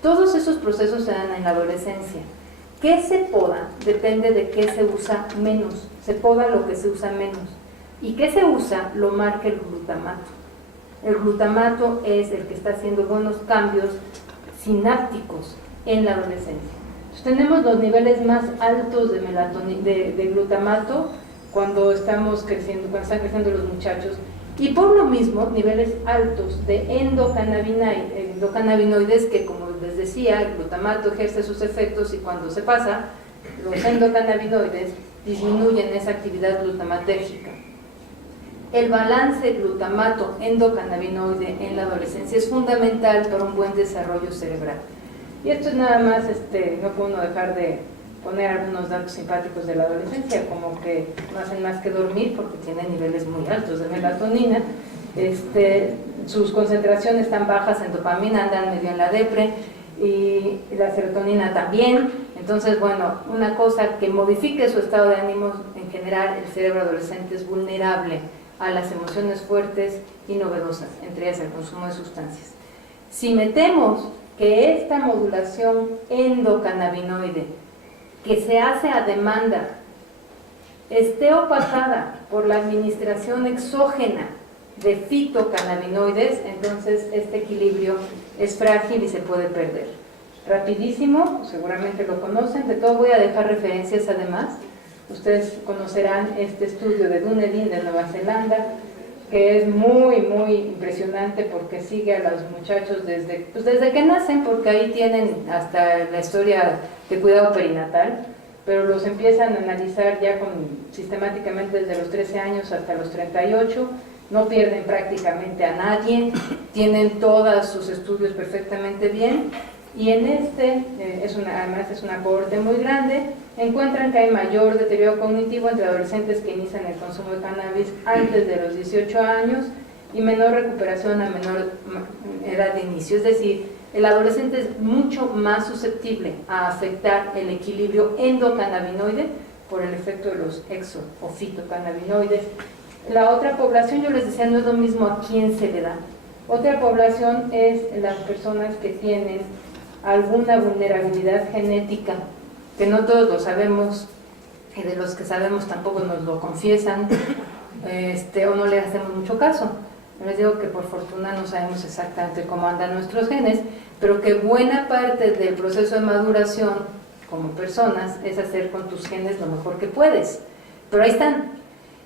Todos esos procesos se dan en la adolescencia. ¿Qué se poda? Depende de qué se usa menos. Se poda lo que se usa menos. ¿Y qué se usa? Lo marca el glutamato. El glutamato es el que está haciendo buenos cambios sinápticos en la adolescencia. Entonces, tenemos los niveles más altos de melatonina, de glutamato cuando estamos creciendo, cuando están creciendo los muchachos, y por lo mismo niveles altos de endocannabinoides, que como les decía, el glutamato ejerce sus efectos y cuando se pasa, los endocannabinoides disminuyen esa actividad glutamatérgica. El balance glutamato-endocannabinoide en la adolescencia es fundamental para un buen desarrollo cerebral. Y esto es nada más, no puedo dejar de poner algunos datos simpáticos de la adolescencia, como que no hacen más que dormir porque tienen niveles muy altos de melatonina, sus concentraciones están bajas en dopamina, andan medio en la depre, y la serotonina también. Entonces, bueno, una cosa que modifique su estado de ánimo, en general el cerebro adolescente es vulnerable a las emociones fuertes y novedosas, entre ellas el consumo de sustancias. Si metemos que esta modulación endocannabinoide que se hace a demanda esté opacada por la administración exógena de fitocannabinoides, entonces este equilibrio es frágil y se puede perder. Rapidísimo, seguramente lo conocen, de todo voy a dejar referencias además. Ustedes conocerán este estudio de Dunedin de Nueva Zelanda, que es muy impresionante porque sigue a los muchachos desde que nacen, porque ahí tienen hasta la historia de cuidado perinatal, pero los empiezan a analizar ya sistemáticamente desde los 13 años hasta los 38, no pierden prácticamente a nadie, tienen todos sus estudios perfectamente bien, y en además es una cohorte muy grande, encuentran que hay mayor deterioro cognitivo entre adolescentes que inician el consumo de cannabis antes de los 18 años y menor recuperación a menor edad de inicio, es decir, el adolescente es mucho más susceptible a afectar el equilibrio endocannabinoide por el efecto de los exo o fitocannabinoides. La otra población, yo les decía, no es lo mismo a quién se le da. Otra población es las personas que tienen alguna vulnerabilidad genética, que no todos lo sabemos, y de los que sabemos tampoco nos lo confiesan, o no le hacemos mucho caso. Les digo que por fortuna no sabemos exactamente cómo andan nuestros genes, pero que buena parte del proceso de maduración como personas es hacer con tus genes lo mejor que puedes. Pero ahí están.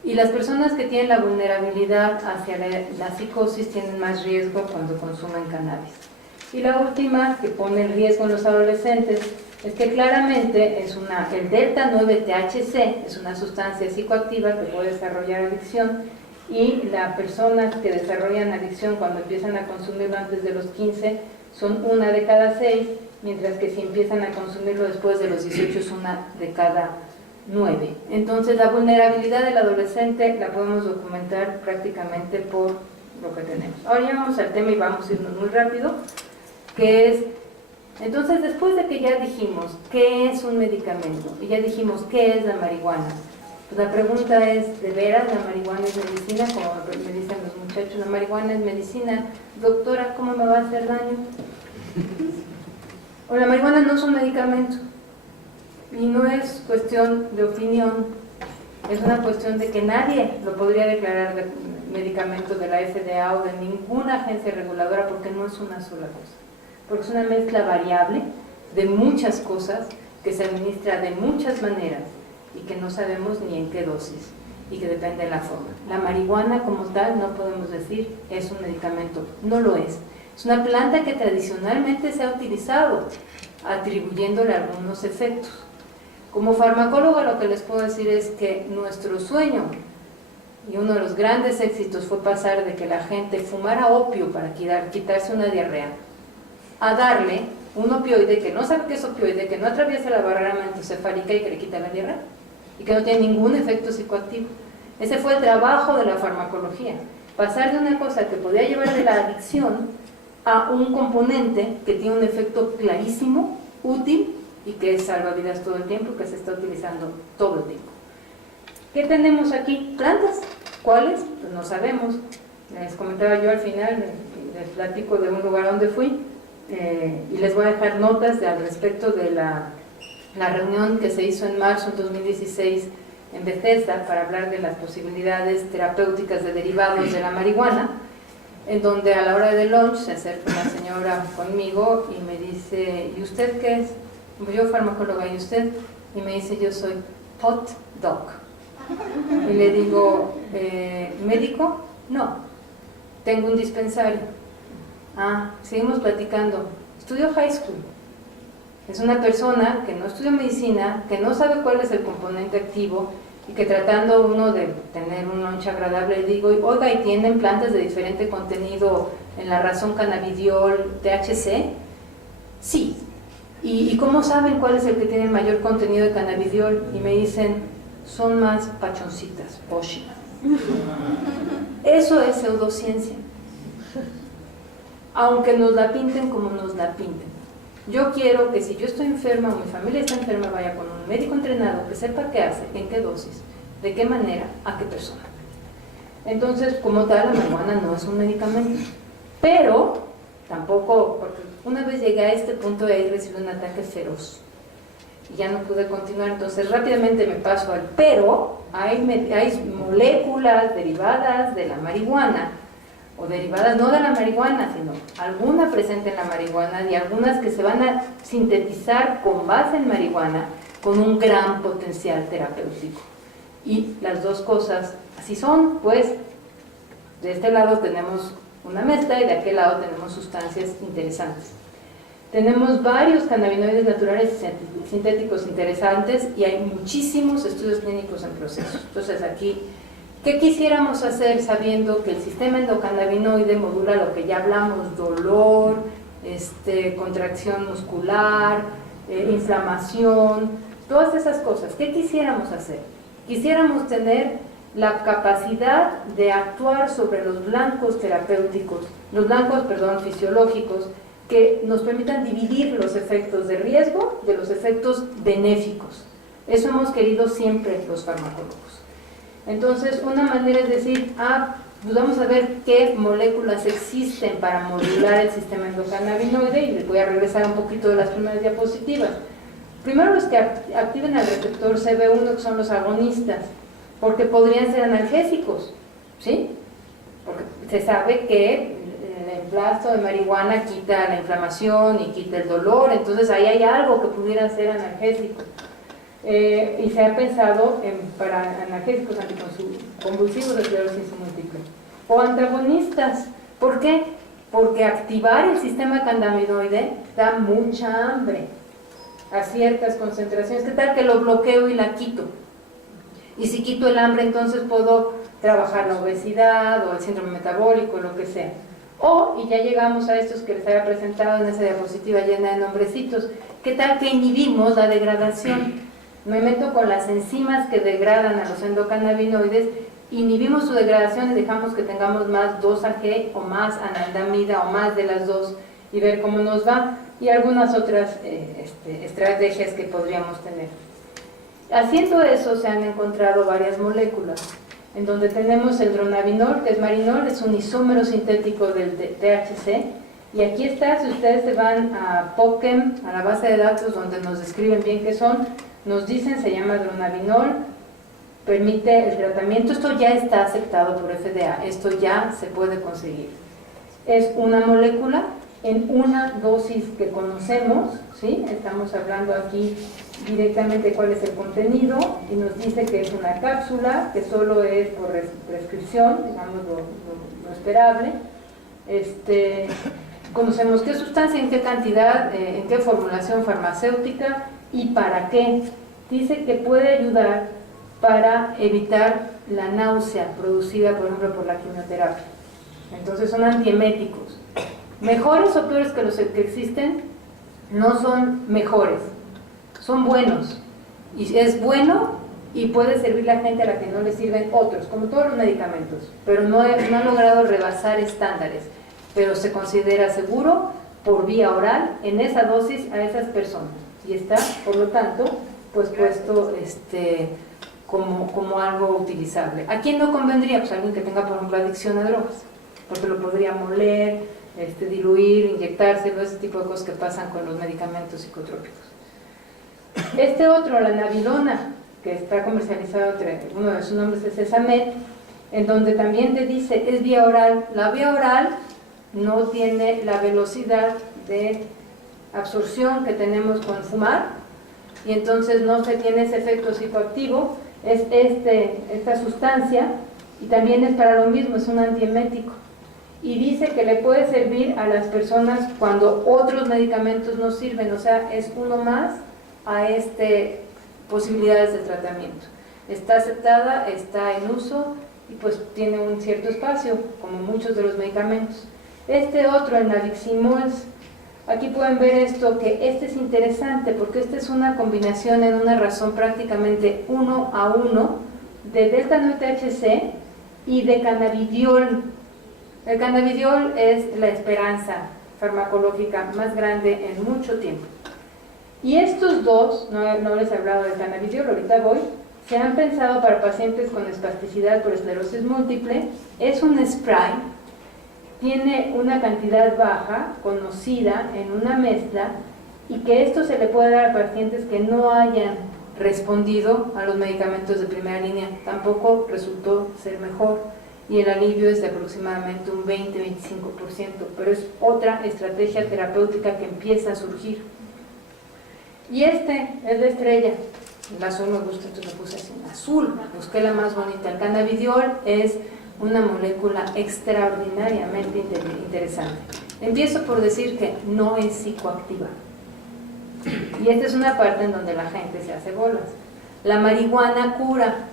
Y las personas que tienen la vulnerabilidad hacia la psicosis tienen más riesgo cuando consumen cannabis. Y la última que pone el riesgo en los adolescentes es que claramente el delta 9-THC es una sustancia psicoactiva que puede desarrollar adicción, y las personas que desarrollan adicción cuando empiezan a consumirlo antes de los 15 son 1 de cada 6, mientras que si empiezan a consumirlo después de los 18 es 1 de cada 9. Entonces la vulnerabilidad del adolescente la podemos documentar prácticamente por lo que tenemos. Ahora ya vamos al tema y vamos a irnos muy rápido, que es, entonces después de que ya dijimos qué es un medicamento y ya dijimos qué es la marihuana, pues la pregunta es, ¿de veras la marihuana es medicina? Como me dicen los muchachos, la marihuana es medicina. Doctora, ¿cómo me va a hacer daño? O la marihuana no es un medicamento. Y no es cuestión de opinión, es una cuestión de que nadie lo podría declarar de medicamento de la FDA o de ninguna agencia reguladora, porque no es una sola cosa. Porque es una mezcla variable de muchas cosas que se administra de muchas maneras y que no sabemos ni en qué dosis y que depende de la forma. La marihuana como tal no podemos decir es un medicamento, no lo es. Es una planta que tradicionalmente se ha utilizado atribuyéndole algunos efectos. Como farmacóloga lo que les puedo decir es que nuestro sueño y uno de los grandes éxitos fue pasar de que la gente fumara opio para quitarse una diarrea a darle un opioide que no sabe qué es opioide, que no atraviesa la barrera hematoencefálica y que le quita la diarrea y que no tiene ningún efecto psicoactivo. Ese fue el trabajo de la farmacología. pasar de una cosa que podía llevar de la adicción a un componente que tiene un efecto clarísimo, útil y que es salvavidas todo el tiempo, que se está utilizando todo el tiempo. ¿Qué tenemos aquí? Plantas. ¿Cuáles? Pues no sabemos. Les comentaba yo al final, les platico de un lugar donde fui y les voy a dejar notas al respecto de la reunión que se hizo en marzo de 2016 en Bethesda para hablar de las posibilidades terapéuticas de derivados de la marihuana, en donde a la hora del lunch se acerca una señora conmigo y me dice, ¿y usted qué es? Yo farmacóloga, ¿y usted? Y me dice, yo soy pot doc. Y le digo, ¿médico? No, tengo un dispensario. Ah, seguimos platicando. Estudió high school. Es una persona que no estudió medicina, que no sabe cuál es el componente activo y que tratando uno de tener un lunch agradable, le digo, oiga, ¿y tienen plantas de diferente contenido en la razón cannabidiol, THC? Sí. ¿Y cómo saben cuál es el que tiene el mayor contenido de cannabidiol? Y me dicen, son más pachoncitas, poshi. Eso es pseudociencia. Aunque nos la pinten como nos la pinten. Yo quiero que si yo estoy enferma o mi familia está enferma, vaya con un médico entrenado que sepa qué hace, en qué dosis, de qué manera, a qué persona. Entonces, como tal, la marihuana no es un medicamento. Pero, tampoco, porque una vez llegué a este punto y ahí recibí un ataque feroz. Y ya no pude continuar, entonces rápidamente me paso al pero, hay moléculas derivadas de la marihuana, o derivadas no de la marihuana, sino alguna presente en la marihuana y algunas que se van a sintetizar con base en marihuana con un gran potencial terapéutico. Y las dos cosas así son, pues de este lado tenemos una mezcla y de aquel lado tenemos sustancias interesantes. Tenemos varios cannabinoides naturales y sintéticos interesantes y hay muchísimos estudios clínicos en proceso. Entonces aquí, ¿qué quisiéramos hacer sabiendo que el sistema endocannabinoide modula lo que ya hablamos, dolor, contracción muscular, inflamación, todas esas cosas? ¿Qué quisiéramos hacer? Quisiéramos tener la capacidad de actuar sobre los blancos terapéuticos, fisiológicos, que nos permitan dividir los efectos de riesgo de los efectos benéficos. Eso hemos querido siempre los farmacólogos. Entonces, una manera es decir, pues vamos a ver qué moléculas existen para modular el sistema endocannabinoide y les voy a regresar un poquito de las primeras diapositivas. Primero los que activen el receptor CB1, que son los agonistas, porque podrían ser analgésicos, ¿sí? Porque se sabe que el emplasto de marihuana quita la inflamación y quita el dolor, entonces ahí hay algo que pudiera ser analgésico. Y se ha pensado para analgésicos anticonvulsivos de esclerosis múltiple. O antagonistas. ¿Por qué? Porque activar el sistema cannabinoide da mucha hambre a ciertas concentraciones. ¿Qué tal que lo bloqueo y la quito? Y si quito el hambre, entonces puedo trabajar la obesidad o el síndrome metabólico, lo que sea. Y ya llegamos a estos que les había presentado en esa diapositiva llena de nombrecitos. ¿Qué tal que inhibimos la degradación? Me meto con las enzimas que degradan a los endocannabinoides, inhibimos su degradación y dejamos que tengamos más 2-AG o más anandamida o más de las dos y ver cómo nos va y algunas otras estrategias que podríamos tener. Haciendo eso se han encontrado varias moléculas, en donde tenemos el dronabinol, que es marinol, es un isómero sintético del THC, y aquí está, si ustedes se van a PubChem, a la base de datos donde nos describen bien qué son, nos dicen, se llama dronabinol, permite el tratamiento, esto ya está aceptado por FDA, esto ya se puede conseguir. Es una molécula en una dosis que conocemos, ¿sí? Estamos hablando aquí directamente cuál es el contenido y nos dice que es una cápsula, que solo es por prescripción, digamos lo esperable. Conocemos qué sustancia, en qué cantidad, en qué formulación farmacéutica y para qué. Dice que puede ayudar para evitar la náusea producida, por ejemplo, por la quimioterapia. Entonces son antieméticos. Mejores o peores que los que existen, no son mejores, son buenos. Y es bueno y puede servir a gente a la que no le sirven otros, como todos los medicamentos, pero no ha logrado rebasar estándares, pero se considera seguro por vía oral en esa dosis a esas personas y está, por lo tanto, pues puesto como algo utilizable. ¿A quién no convendría? Pues alguien que tenga, por ejemplo, adicción a drogas, porque lo podría moler, diluir, inyectárselo, ese tipo de cosas que pasan con los medicamentos psicotrópicos. Este otro, la Navidona, que está comercializado, uno de sus nombres es Esamet, en donde también te dice, es vía oral. La vía oral no tiene la velocidad de absorción que tenemos con fumar, y entonces no se tiene ese efecto psicoactivo, es esta sustancia, y también es para lo mismo, es un antiemético. Y dice que le puede servir a las personas cuando otros medicamentos no sirven, o sea, es uno más a posibilidades de tratamiento. Está aceptada, está en uso y pues tiene un cierto espacio, como muchos de los medicamentos. Este otro, el Nabiximols, aquí pueden ver esto, que este es interesante porque esta es una combinación en una razón prácticamente 1:1 de delta-9-THC y de cannabidiol. El cannabidiol es la esperanza farmacológica más grande en mucho tiempo. Y estos dos, no les he hablado del cannabidiol, ahorita voy, se han pensado para pacientes con espasticidad por esclerosis múltiple. Es un spray, tiene una cantidad baja, conocida en una mezcla, y que esto se le puede dar a pacientes que no hayan respondido a los medicamentos de primera línea. Tampoco resultó ser mejor, y el alivio es de aproximadamente un 20-25%, pero es otra estrategia terapéutica que empieza a surgir. Y este es la estrella. El azul me gusta, entonces lo puse así en azul, busqué la más bonita. El cannabidiol es una molécula extraordinariamente interesante. Empiezo por decir que no es psicoactiva. Y esta es una parte en donde la gente se hace bolas. La marihuana cura.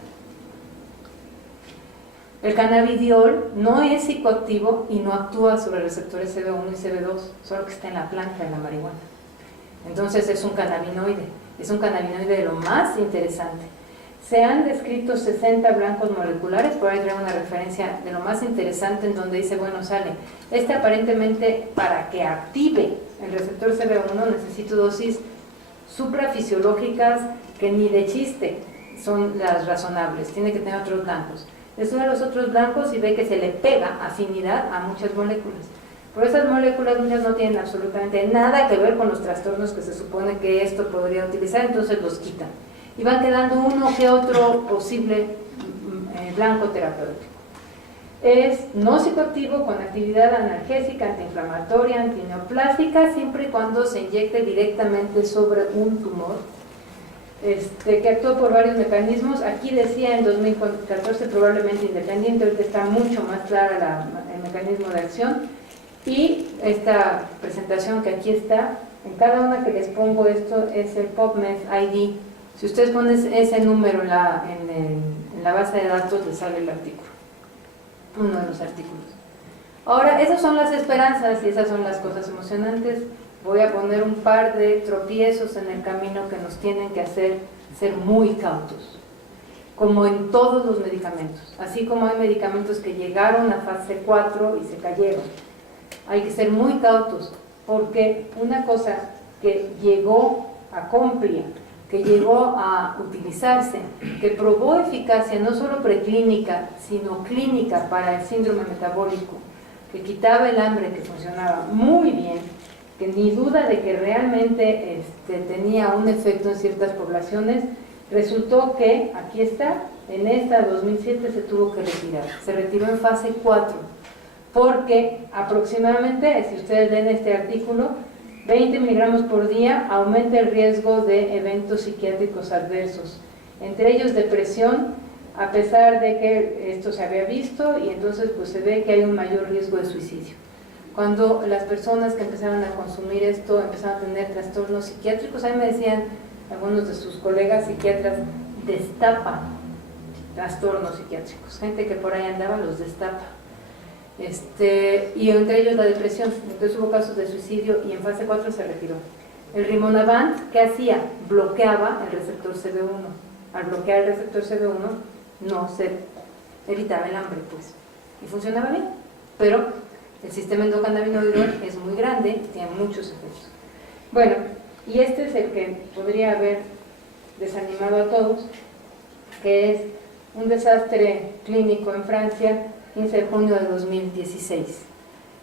El cannabidiol no es psicoactivo y no actúa sobre receptores CB1 y CB2, solo que está en la planta de la marihuana. Entonces es un cannabinoide de lo más interesante. Se han descrito 60 blancos moleculares, por ahí traigo una referencia de lo más interesante en donde dice, bueno, sale, aparentemente para que active el receptor CB1 necesito dosis suprafisiológicas que ni de chiste son las razonables, tiene que tener otros blancos. Estudia los otros blancos y ve que se le pega afinidad a muchas moléculas. Pero esas moléculas muchas no tienen absolutamente nada que ver con los trastornos que se supone que esto podría utilizar, entonces los quitan. Y van quedando uno que otro posible blanco terapéutico. Es no psicoactivo, con actividad analgésica, antiinflamatoria, antineoplástica, siempre y cuando se inyecte directamente sobre un tumor, que actúa por varios mecanismos. Aquí decía en 2014 probablemente independiente, ahorita está mucho más clara el mecanismo de acción. Y esta presentación que aquí está, en cada una que les pongo esto es el PubMed ID. Si ustedes ponen ese número en la base de datos, les sale el artículo, uno de los artículos. Ahora, esas son las esperanzas y esas son las cosas emocionantes. Voy a poner un par de tropiezos en el camino que nos tienen que hacer ser muy cautos, como en todos los medicamentos. Así como hay medicamentos que llegaron a fase 4 y se cayeron, hay que ser muy cautos, porque una cosa que llegó a Complia, que llegó a utilizarse, que probó eficacia no solo preclínica, sino clínica para el síndrome metabólico, que quitaba el hambre, que funcionaba muy bien, que ni duda de que realmente tenía un efecto en ciertas poblaciones, resultó que, aquí está, en esta 2007 se tuvo que retirar, se retiró en fase 4, porque aproximadamente, si ustedes leen este artículo, 20 miligramos por día aumenta el riesgo de eventos psiquiátricos adversos, entre ellos depresión, a pesar de que esto se había visto, y entonces pues se ve que hay un mayor riesgo de suicidio. Cuando las personas que empezaron a consumir esto empezaron a tener trastornos psiquiátricos, ahí me decían algunos de sus colegas psiquiatras, destapan trastornos psiquiátricos, gente que por ahí andaba los destapa. Y entre ellos la depresión, entonces hubo casos de suicidio y en fase 4 se retiró. El Rimonabant, ¿qué hacía? Bloqueaba el receptor CB1 al bloquear el receptor CB1 no se evitaba el hambre, pues, y funcionaba bien, pero el sistema endocannabinoidal es muy grande y tiene muchos efectos. Bueno, y este es el que podría haber desanimado a todos, que es un desastre clínico en Francia, 15 de junio de 2016,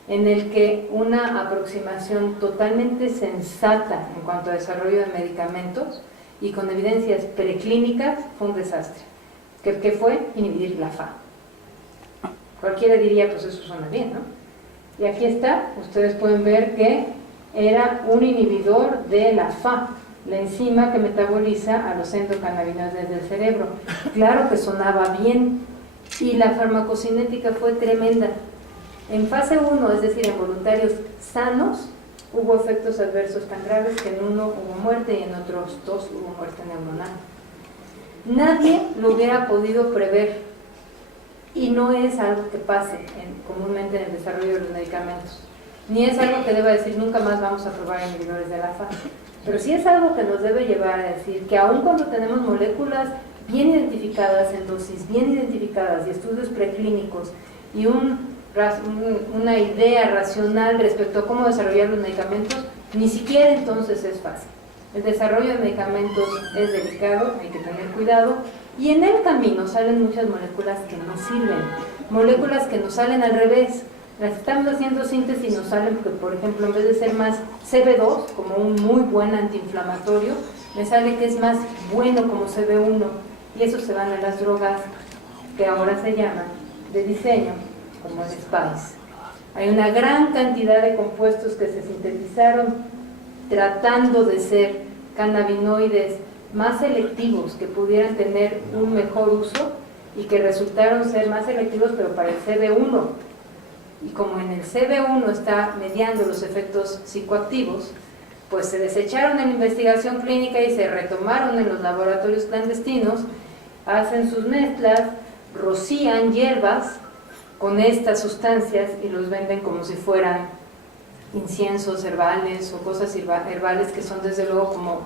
en el que una aproximación totalmente sensata en cuanto a desarrollo de medicamentos y con evidencias preclínicas fue un desastre. ¿Qué fue? Inhibir la FA. Cualquiera diría, pues eso suena bien, ¿no? Y aquí está, ustedes pueden ver que era un inhibidor de la FA, la enzima que metaboliza a los endocannabinoides del cerebro. Claro que sonaba bien y la farmacocinética fue tremenda. En fase 1, es decir, en voluntarios sanos, hubo efectos adversos tan graves que en uno hubo muerte y en otros 2 hubo muerte neuronal. Nadie lo hubiera podido prever y no es algo que pase comúnmente en el desarrollo de los medicamentos, ni es algo que deba decir nunca más vamos a probar inhibidores de la FA, pero sí es algo que nos debe llevar a decir que aun cuando tenemos moléculas bien identificadas, en dosis bien identificadas y estudios preclínicos y una idea racional respecto a cómo desarrollar los medicamentos, ni siquiera entonces es fácil. El desarrollo de medicamentos es delicado, hay que tener cuidado, y en el camino salen muchas moléculas que no sirven, moléculas que nos salen al revés. Las estamos haciendo síntesis y nos salen porque, por ejemplo, en vez de ser más CB2, como un muy buen antiinflamatorio, me sale que es más bueno como CB1, y eso se van a las drogas que ahora se llaman de diseño, como el SPICE. Hay una gran cantidad de compuestos que se sintetizaron tratando de ser cannabinoides más selectivos, que pudieran tener un mejor uso y que resultaron ser más selectivos pero para el CB1. Y como en el CB1 está mediando los efectos psicoactivos, pues se desecharon en la investigación clínica y se retomaron en los laboratorios clandestinos, hacen sus mezclas, rocían hierbas con estas sustancias y los venden como si fueran inciensos herbales o cosas herbales que son desde luego como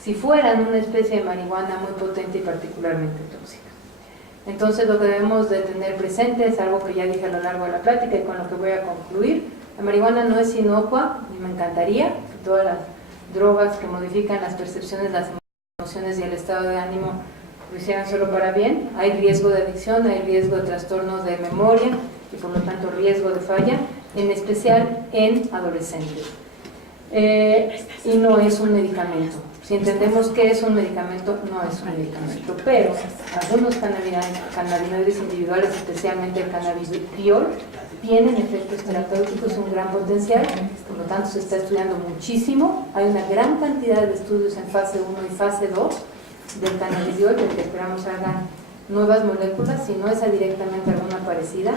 si fueran una especie de marihuana muy potente y particularmente tóxica. Entonces lo que debemos de tener presente es algo que ya dije a lo largo de la plática y con lo que voy a concluir. La marihuana no es inocua, y me encantaría que todas las drogas que modifican las percepciones, las emociones y el estado de ánimo lo hicieran solo para bien. Hay riesgo de adicción, hay riesgo de trastornos de memoria y por lo tanto riesgo de falla, en especial en adolescentes. Y no es un medicamento. Si entendemos que es un medicamento, no es un medicamento, pero algunos cannabinoides individuales, especialmente el cannabidiol, tienen efectos terapéuticos, un gran potencial, por lo tanto se está estudiando muchísimo. Hay una gran cantidad de estudios en fase 1 y fase 2 del cannabidiol, del que esperamos hagan nuevas moléculas, si no esa directamente alguna parecida.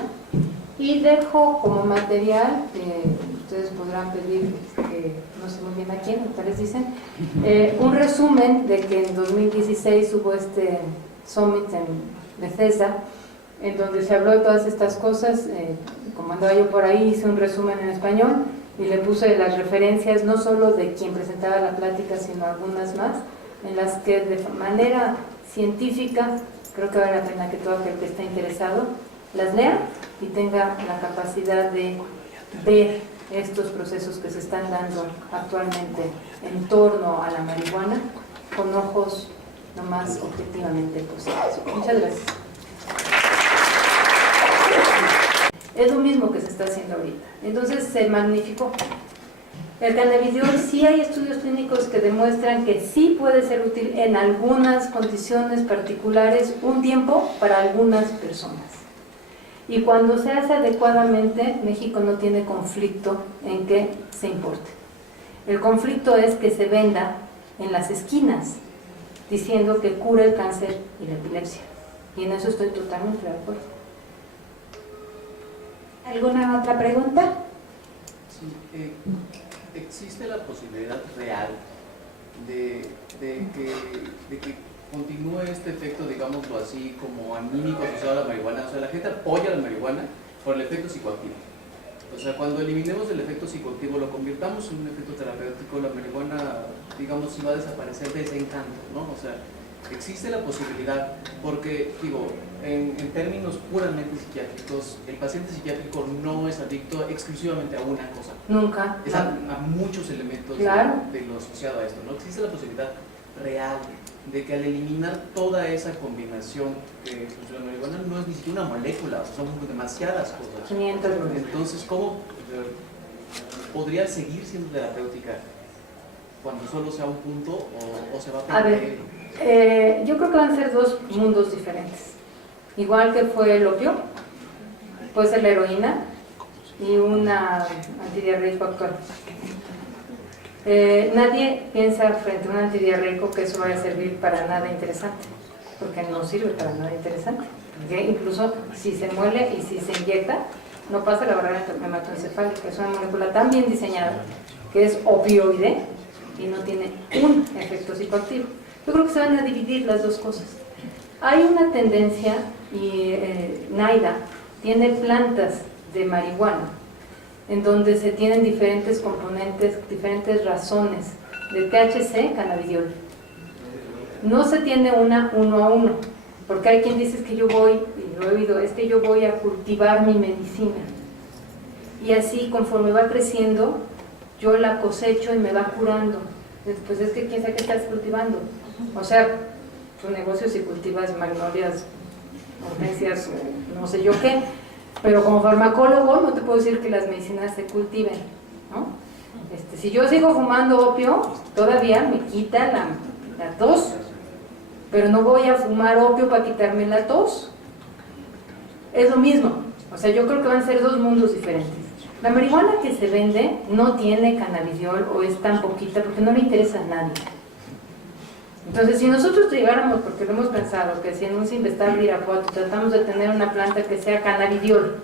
Y dejo como material, ustedes podrán pedir, no sé muy bien a quién, tal vez dicen, un resumen de que en 2016 hubo este summit en Bethesda, en donde se habló de todas estas cosas. Como andaba yo por ahí, hice un resumen en español y le puse las referencias no solo de quien presentaba la plática, sino algunas más, en las que de manera científica creo que vale la pena que todo aquel que esté interesado las lea y tenga la capacidad de ver estos procesos que se están dando actualmente en torno a la marihuana con ojos lo más objetivamente posibles. Muchas gracias. Es lo mismo que se está haciendo ahorita. Entonces se magnificó. El cannabidiol, sí hay estudios clínicos que demuestran que sí puede ser útil en algunas condiciones particulares un tiempo para algunas personas. Y cuando se hace adecuadamente, México no tiene conflicto en que se importe. El conflicto es que se venda en las esquinas, diciendo que cura el cáncer y la epilepsia. Y en eso estoy totalmente de acuerdo. ¿Alguna otra pregunta? Sí, ¿existe la posibilidad real de que continúe este efecto, digámoslo así, como anímico asociado a la marihuana? O sea, la gente apoya la marihuana por el efecto psicoactivo. O sea, cuando eliminemos el efecto psicoactivo, lo convirtamos en un efecto terapéutico, la marihuana, digamos, si va a desaparecer de ese encanto, ¿no? O sea, existe la posibilidad, porque digo, en términos puramente psiquiátricos, el paciente psiquiátrico no es adicto exclusivamente a una cosa. Nunca. Es a muchos elementos Claro. de lo asociado a esto, ¿no? Existe la posibilidad real de que al eliminar toda esa combinación que funciona la marihuana no es ni siquiera una molécula, o sea, son demasiadas cosas. 500 veces. Entonces, ¿cómo podría seguir siendo terapéutica cuando solo sea un punto o se va a A perder? ver, yo creo que van a ser dos mundos diferentes. Igual que fue el opio, puede ser la heroína y una antidiarreico actual. Nadie piensa frente a un antidiarreico que eso vaya a servir para nada interesante, porque no sirve para nada interesante. Porque incluso si se muele y si se inyecta, no pasa la barrera hematoencefálica. Es una molécula tan bien diseñada que es opioide y no tiene un efecto psicoactivo. Yo creo que se van a dividir las dos cosas. Hay una tendencia, y NIDA tiene plantas de marihuana, en donde se tienen diferentes componentes, diferentes razones de THC, cannabidiol. No se tiene una uno a uno, porque hay quien dice que yo voy, y lo he oído, es que yo voy a cultivar mi medicina. Y así, conforme va creciendo, yo la cosecho y me va curando. Pues es que quién sabe qué estás cultivando. O sea, tu negocio si cultivas magnolias, hortensias o no sé yo qué, pero como farmacólogo no te puedo decir que las medicinas se cultiven, ¿no? Si yo sigo fumando opio, todavía me quita la tos, pero no voy a fumar opio para quitarme la tos. Es lo mismo, o sea, yo creo que van a ser dos mundos diferentes. La marihuana que se vende no tiene cannabidiol o es tan poquita porque no le interesa a nadie. Entonces, si nosotros llegáramos, porque lo hemos pensado, que si en un Sinvestab de Irapuato tratamos de tener una planta que sea cannabidiol,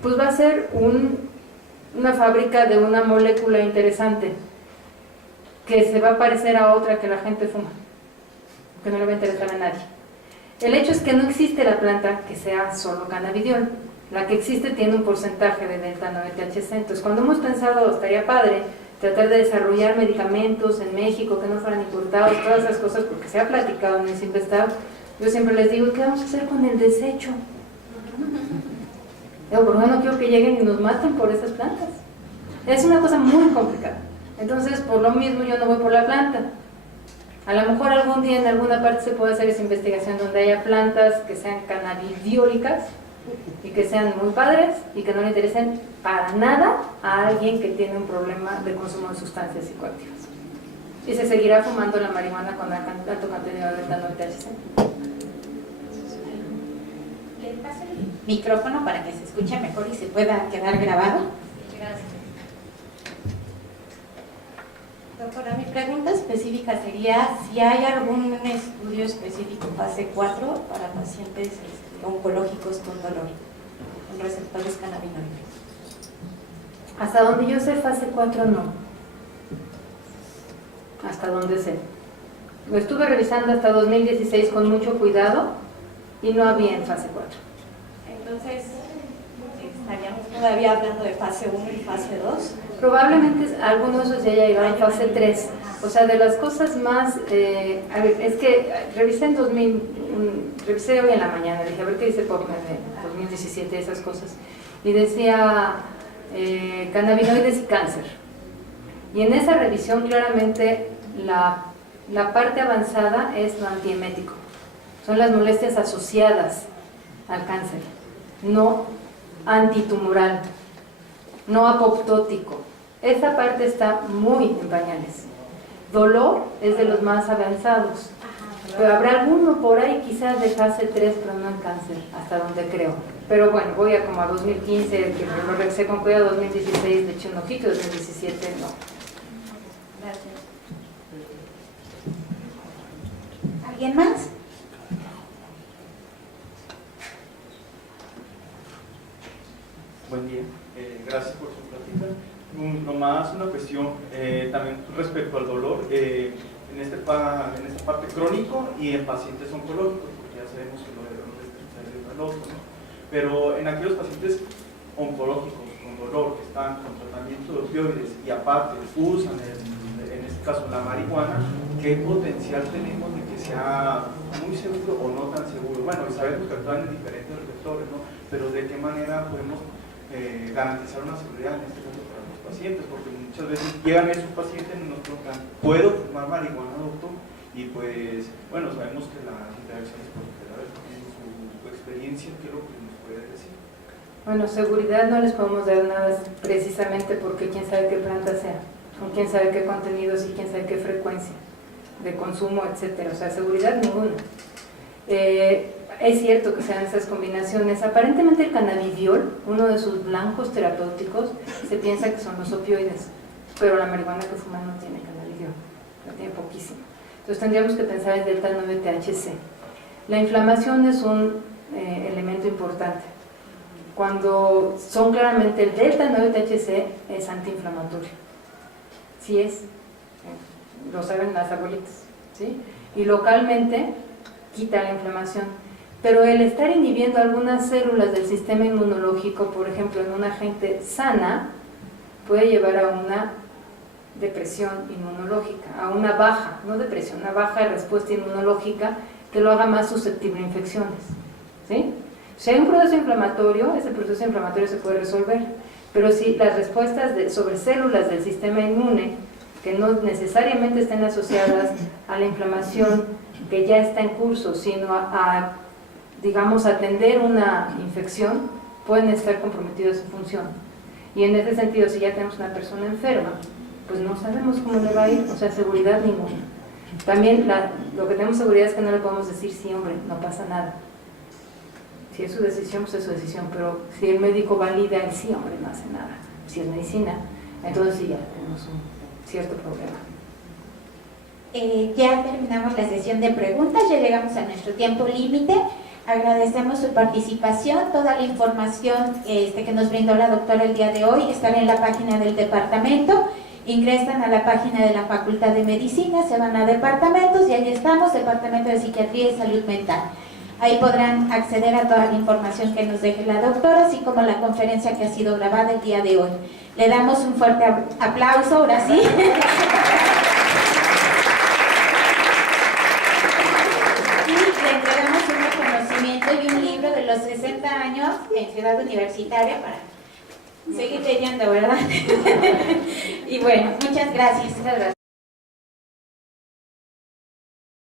pues va a ser una fábrica de una molécula interesante que se va a parecer a otra que la gente fuma, que no le va a interesar a nadie. El hecho es que no existe la planta que sea solo cannabidiol. La que existe tiene un porcentaje de delta 9 THC. Entonces, cuando hemos pensado, estaría padre tratar de desarrollar medicamentos en México que no fueran importados, todas esas cosas, porque se ha platicado en el Sinvestab, yo siempre les digo, ¿qué vamos a hacer con el desecho? Digo, porque no quiero que lleguen y nos maten por esas plantas. Es una cosa muy complicada. Entonces, por lo mismo, yo no voy por la planta. A lo mejor algún día en alguna parte se puede hacer esa investigación donde haya plantas que sean cannabidiólicas y que sean muy padres y que no le interesen para nada a alguien que tiene un problema de consumo de sustancias psicoactivas. Y se seguirá fumando la marihuana con alto contenido de delta 9 THC. Le paso el micrófono para que se escuche mejor y se pueda quedar grabado. Gracias. Doctora, mi pregunta específica sería si hay algún estudio específico fase 4 para pacientes oncológicos con dolor, con receptores cannabinoides. Hasta donde yo sé, fase 4 no. Hasta donde sé. Lo estuve revisando hasta 2016 con mucho cuidado y no había en fase 4. Entonces, ¿estaríamos todavía hablando de fase 1 y fase 2? Probablemente algunos de esos ya hayan llegado a fase 3. O sea, de las cosas más... a ver, es que revisé revisé hoy en la mañana, dije, a ver qué dice PubMed de 2017, esas cosas. Y decía cannabinoides y cáncer. Y en esa revisión claramente la parte avanzada es lo antiemético. Son las molestias asociadas al cáncer, no antitumoral, no apoptótico. Esa parte está muy en pañales. Dolor es de los más avanzados, pero habrá alguno por ahí quizás de fase 3, pero no en cáncer, hasta donde creo. Pero bueno, voy a como a 2015, que lo revisé con cuidado, 2016 de eché un ojito, 2017 no. Gracias. ¿Alguien más? Buen día, gracias por su plática. Nomás una cuestión también respecto al dolor, en esta parte crónico y en pacientes oncológicos, porque ya sabemos que lo de el otro, ¿no? Pero en aquellos pacientes oncológicos con dolor que están con tratamiento de opioides y aparte usan en este caso la marihuana, ¿qué potencial tenemos de que sea muy seguro o no tan seguro? Bueno, sabemos que actúan en diferentes receptores, ¿no? Pero ¿de qué manera podemos garantizar una seguridad en este caso para los pacientes? Porque muchas veces llegan esos pacientes y nos preguntan, ¿puedo fumar marihuana, doctor? Y pues, bueno, sabemos que las interacciones colaterales, en su experiencia, ¿qué es lo que nos puede decir? Bueno, seguridad no les podemos dar nada precisamente porque quién sabe qué planta sea, o quién sabe qué contenidos y quién sabe qué frecuencia de consumo, etcétera. O sea, seguridad ninguna. Es cierto que se dan esas combinaciones. Aparentemente el cannabidiol, uno de sus blancos terapéuticos, se piensa que son los opioides, pero la marihuana que fuman no tiene cannabidiol, la tiene poquísimo. Entonces tendríamos que pensar en delta 9-THC. La inflamación es un elemento importante. Cuando son claramente el delta 9-THC es antiinflamatorio. Sí es, lo saben las abuelitas, ¿sí? Y localmente quita la inflamación. Pero el estar inhibiendo algunas células del sistema inmunológico, por ejemplo, en una gente sana, puede llevar a una depresión inmunológica, a una baja, no depresión, una baja de respuesta inmunológica que lo haga más susceptible a infecciones, ¿sí? Si hay un proceso inflamatorio, ese proceso inflamatorio se puede resolver, pero si las respuestas sobre células del sistema inmune, que no necesariamente estén asociadas a la inflamación que ya está en curso, sino digamos, atender una infección, pueden estar comprometidos en función. Y en ese sentido, si ya tenemos una persona enferma, pues no sabemos cómo le va a ir, o sea, seguridad ninguna. También lo que tenemos seguridad es que no le podemos decir, sí, hombre, no pasa nada. Si es su decisión, pues es su decisión, pero si el médico valida el sí, hombre, no hace nada. Si es medicina, entonces sí, ya tenemos un cierto problema. Ya terminamos la sesión de preguntas, ya llegamos a nuestro tiempo límite. Agradecemos su participación. Toda la información que nos brindó la doctora el día de hoy estará en la página del departamento. Ingresan a la página de la Facultad de Medicina, se van a departamentos y ahí estamos, Departamento de Psiquiatría y Salud Mental. Ahí podrán acceder a toda la información que nos deje la doctora, así como la conferencia que ha sido grabada el día de hoy. Le damos un fuerte aplauso, ahora sí. Y le entregamos un reconocimiento y un libro de los 60 años en Ciudad Universitaria para seguir leyendo, ¿verdad? Y bueno, muchas gracias.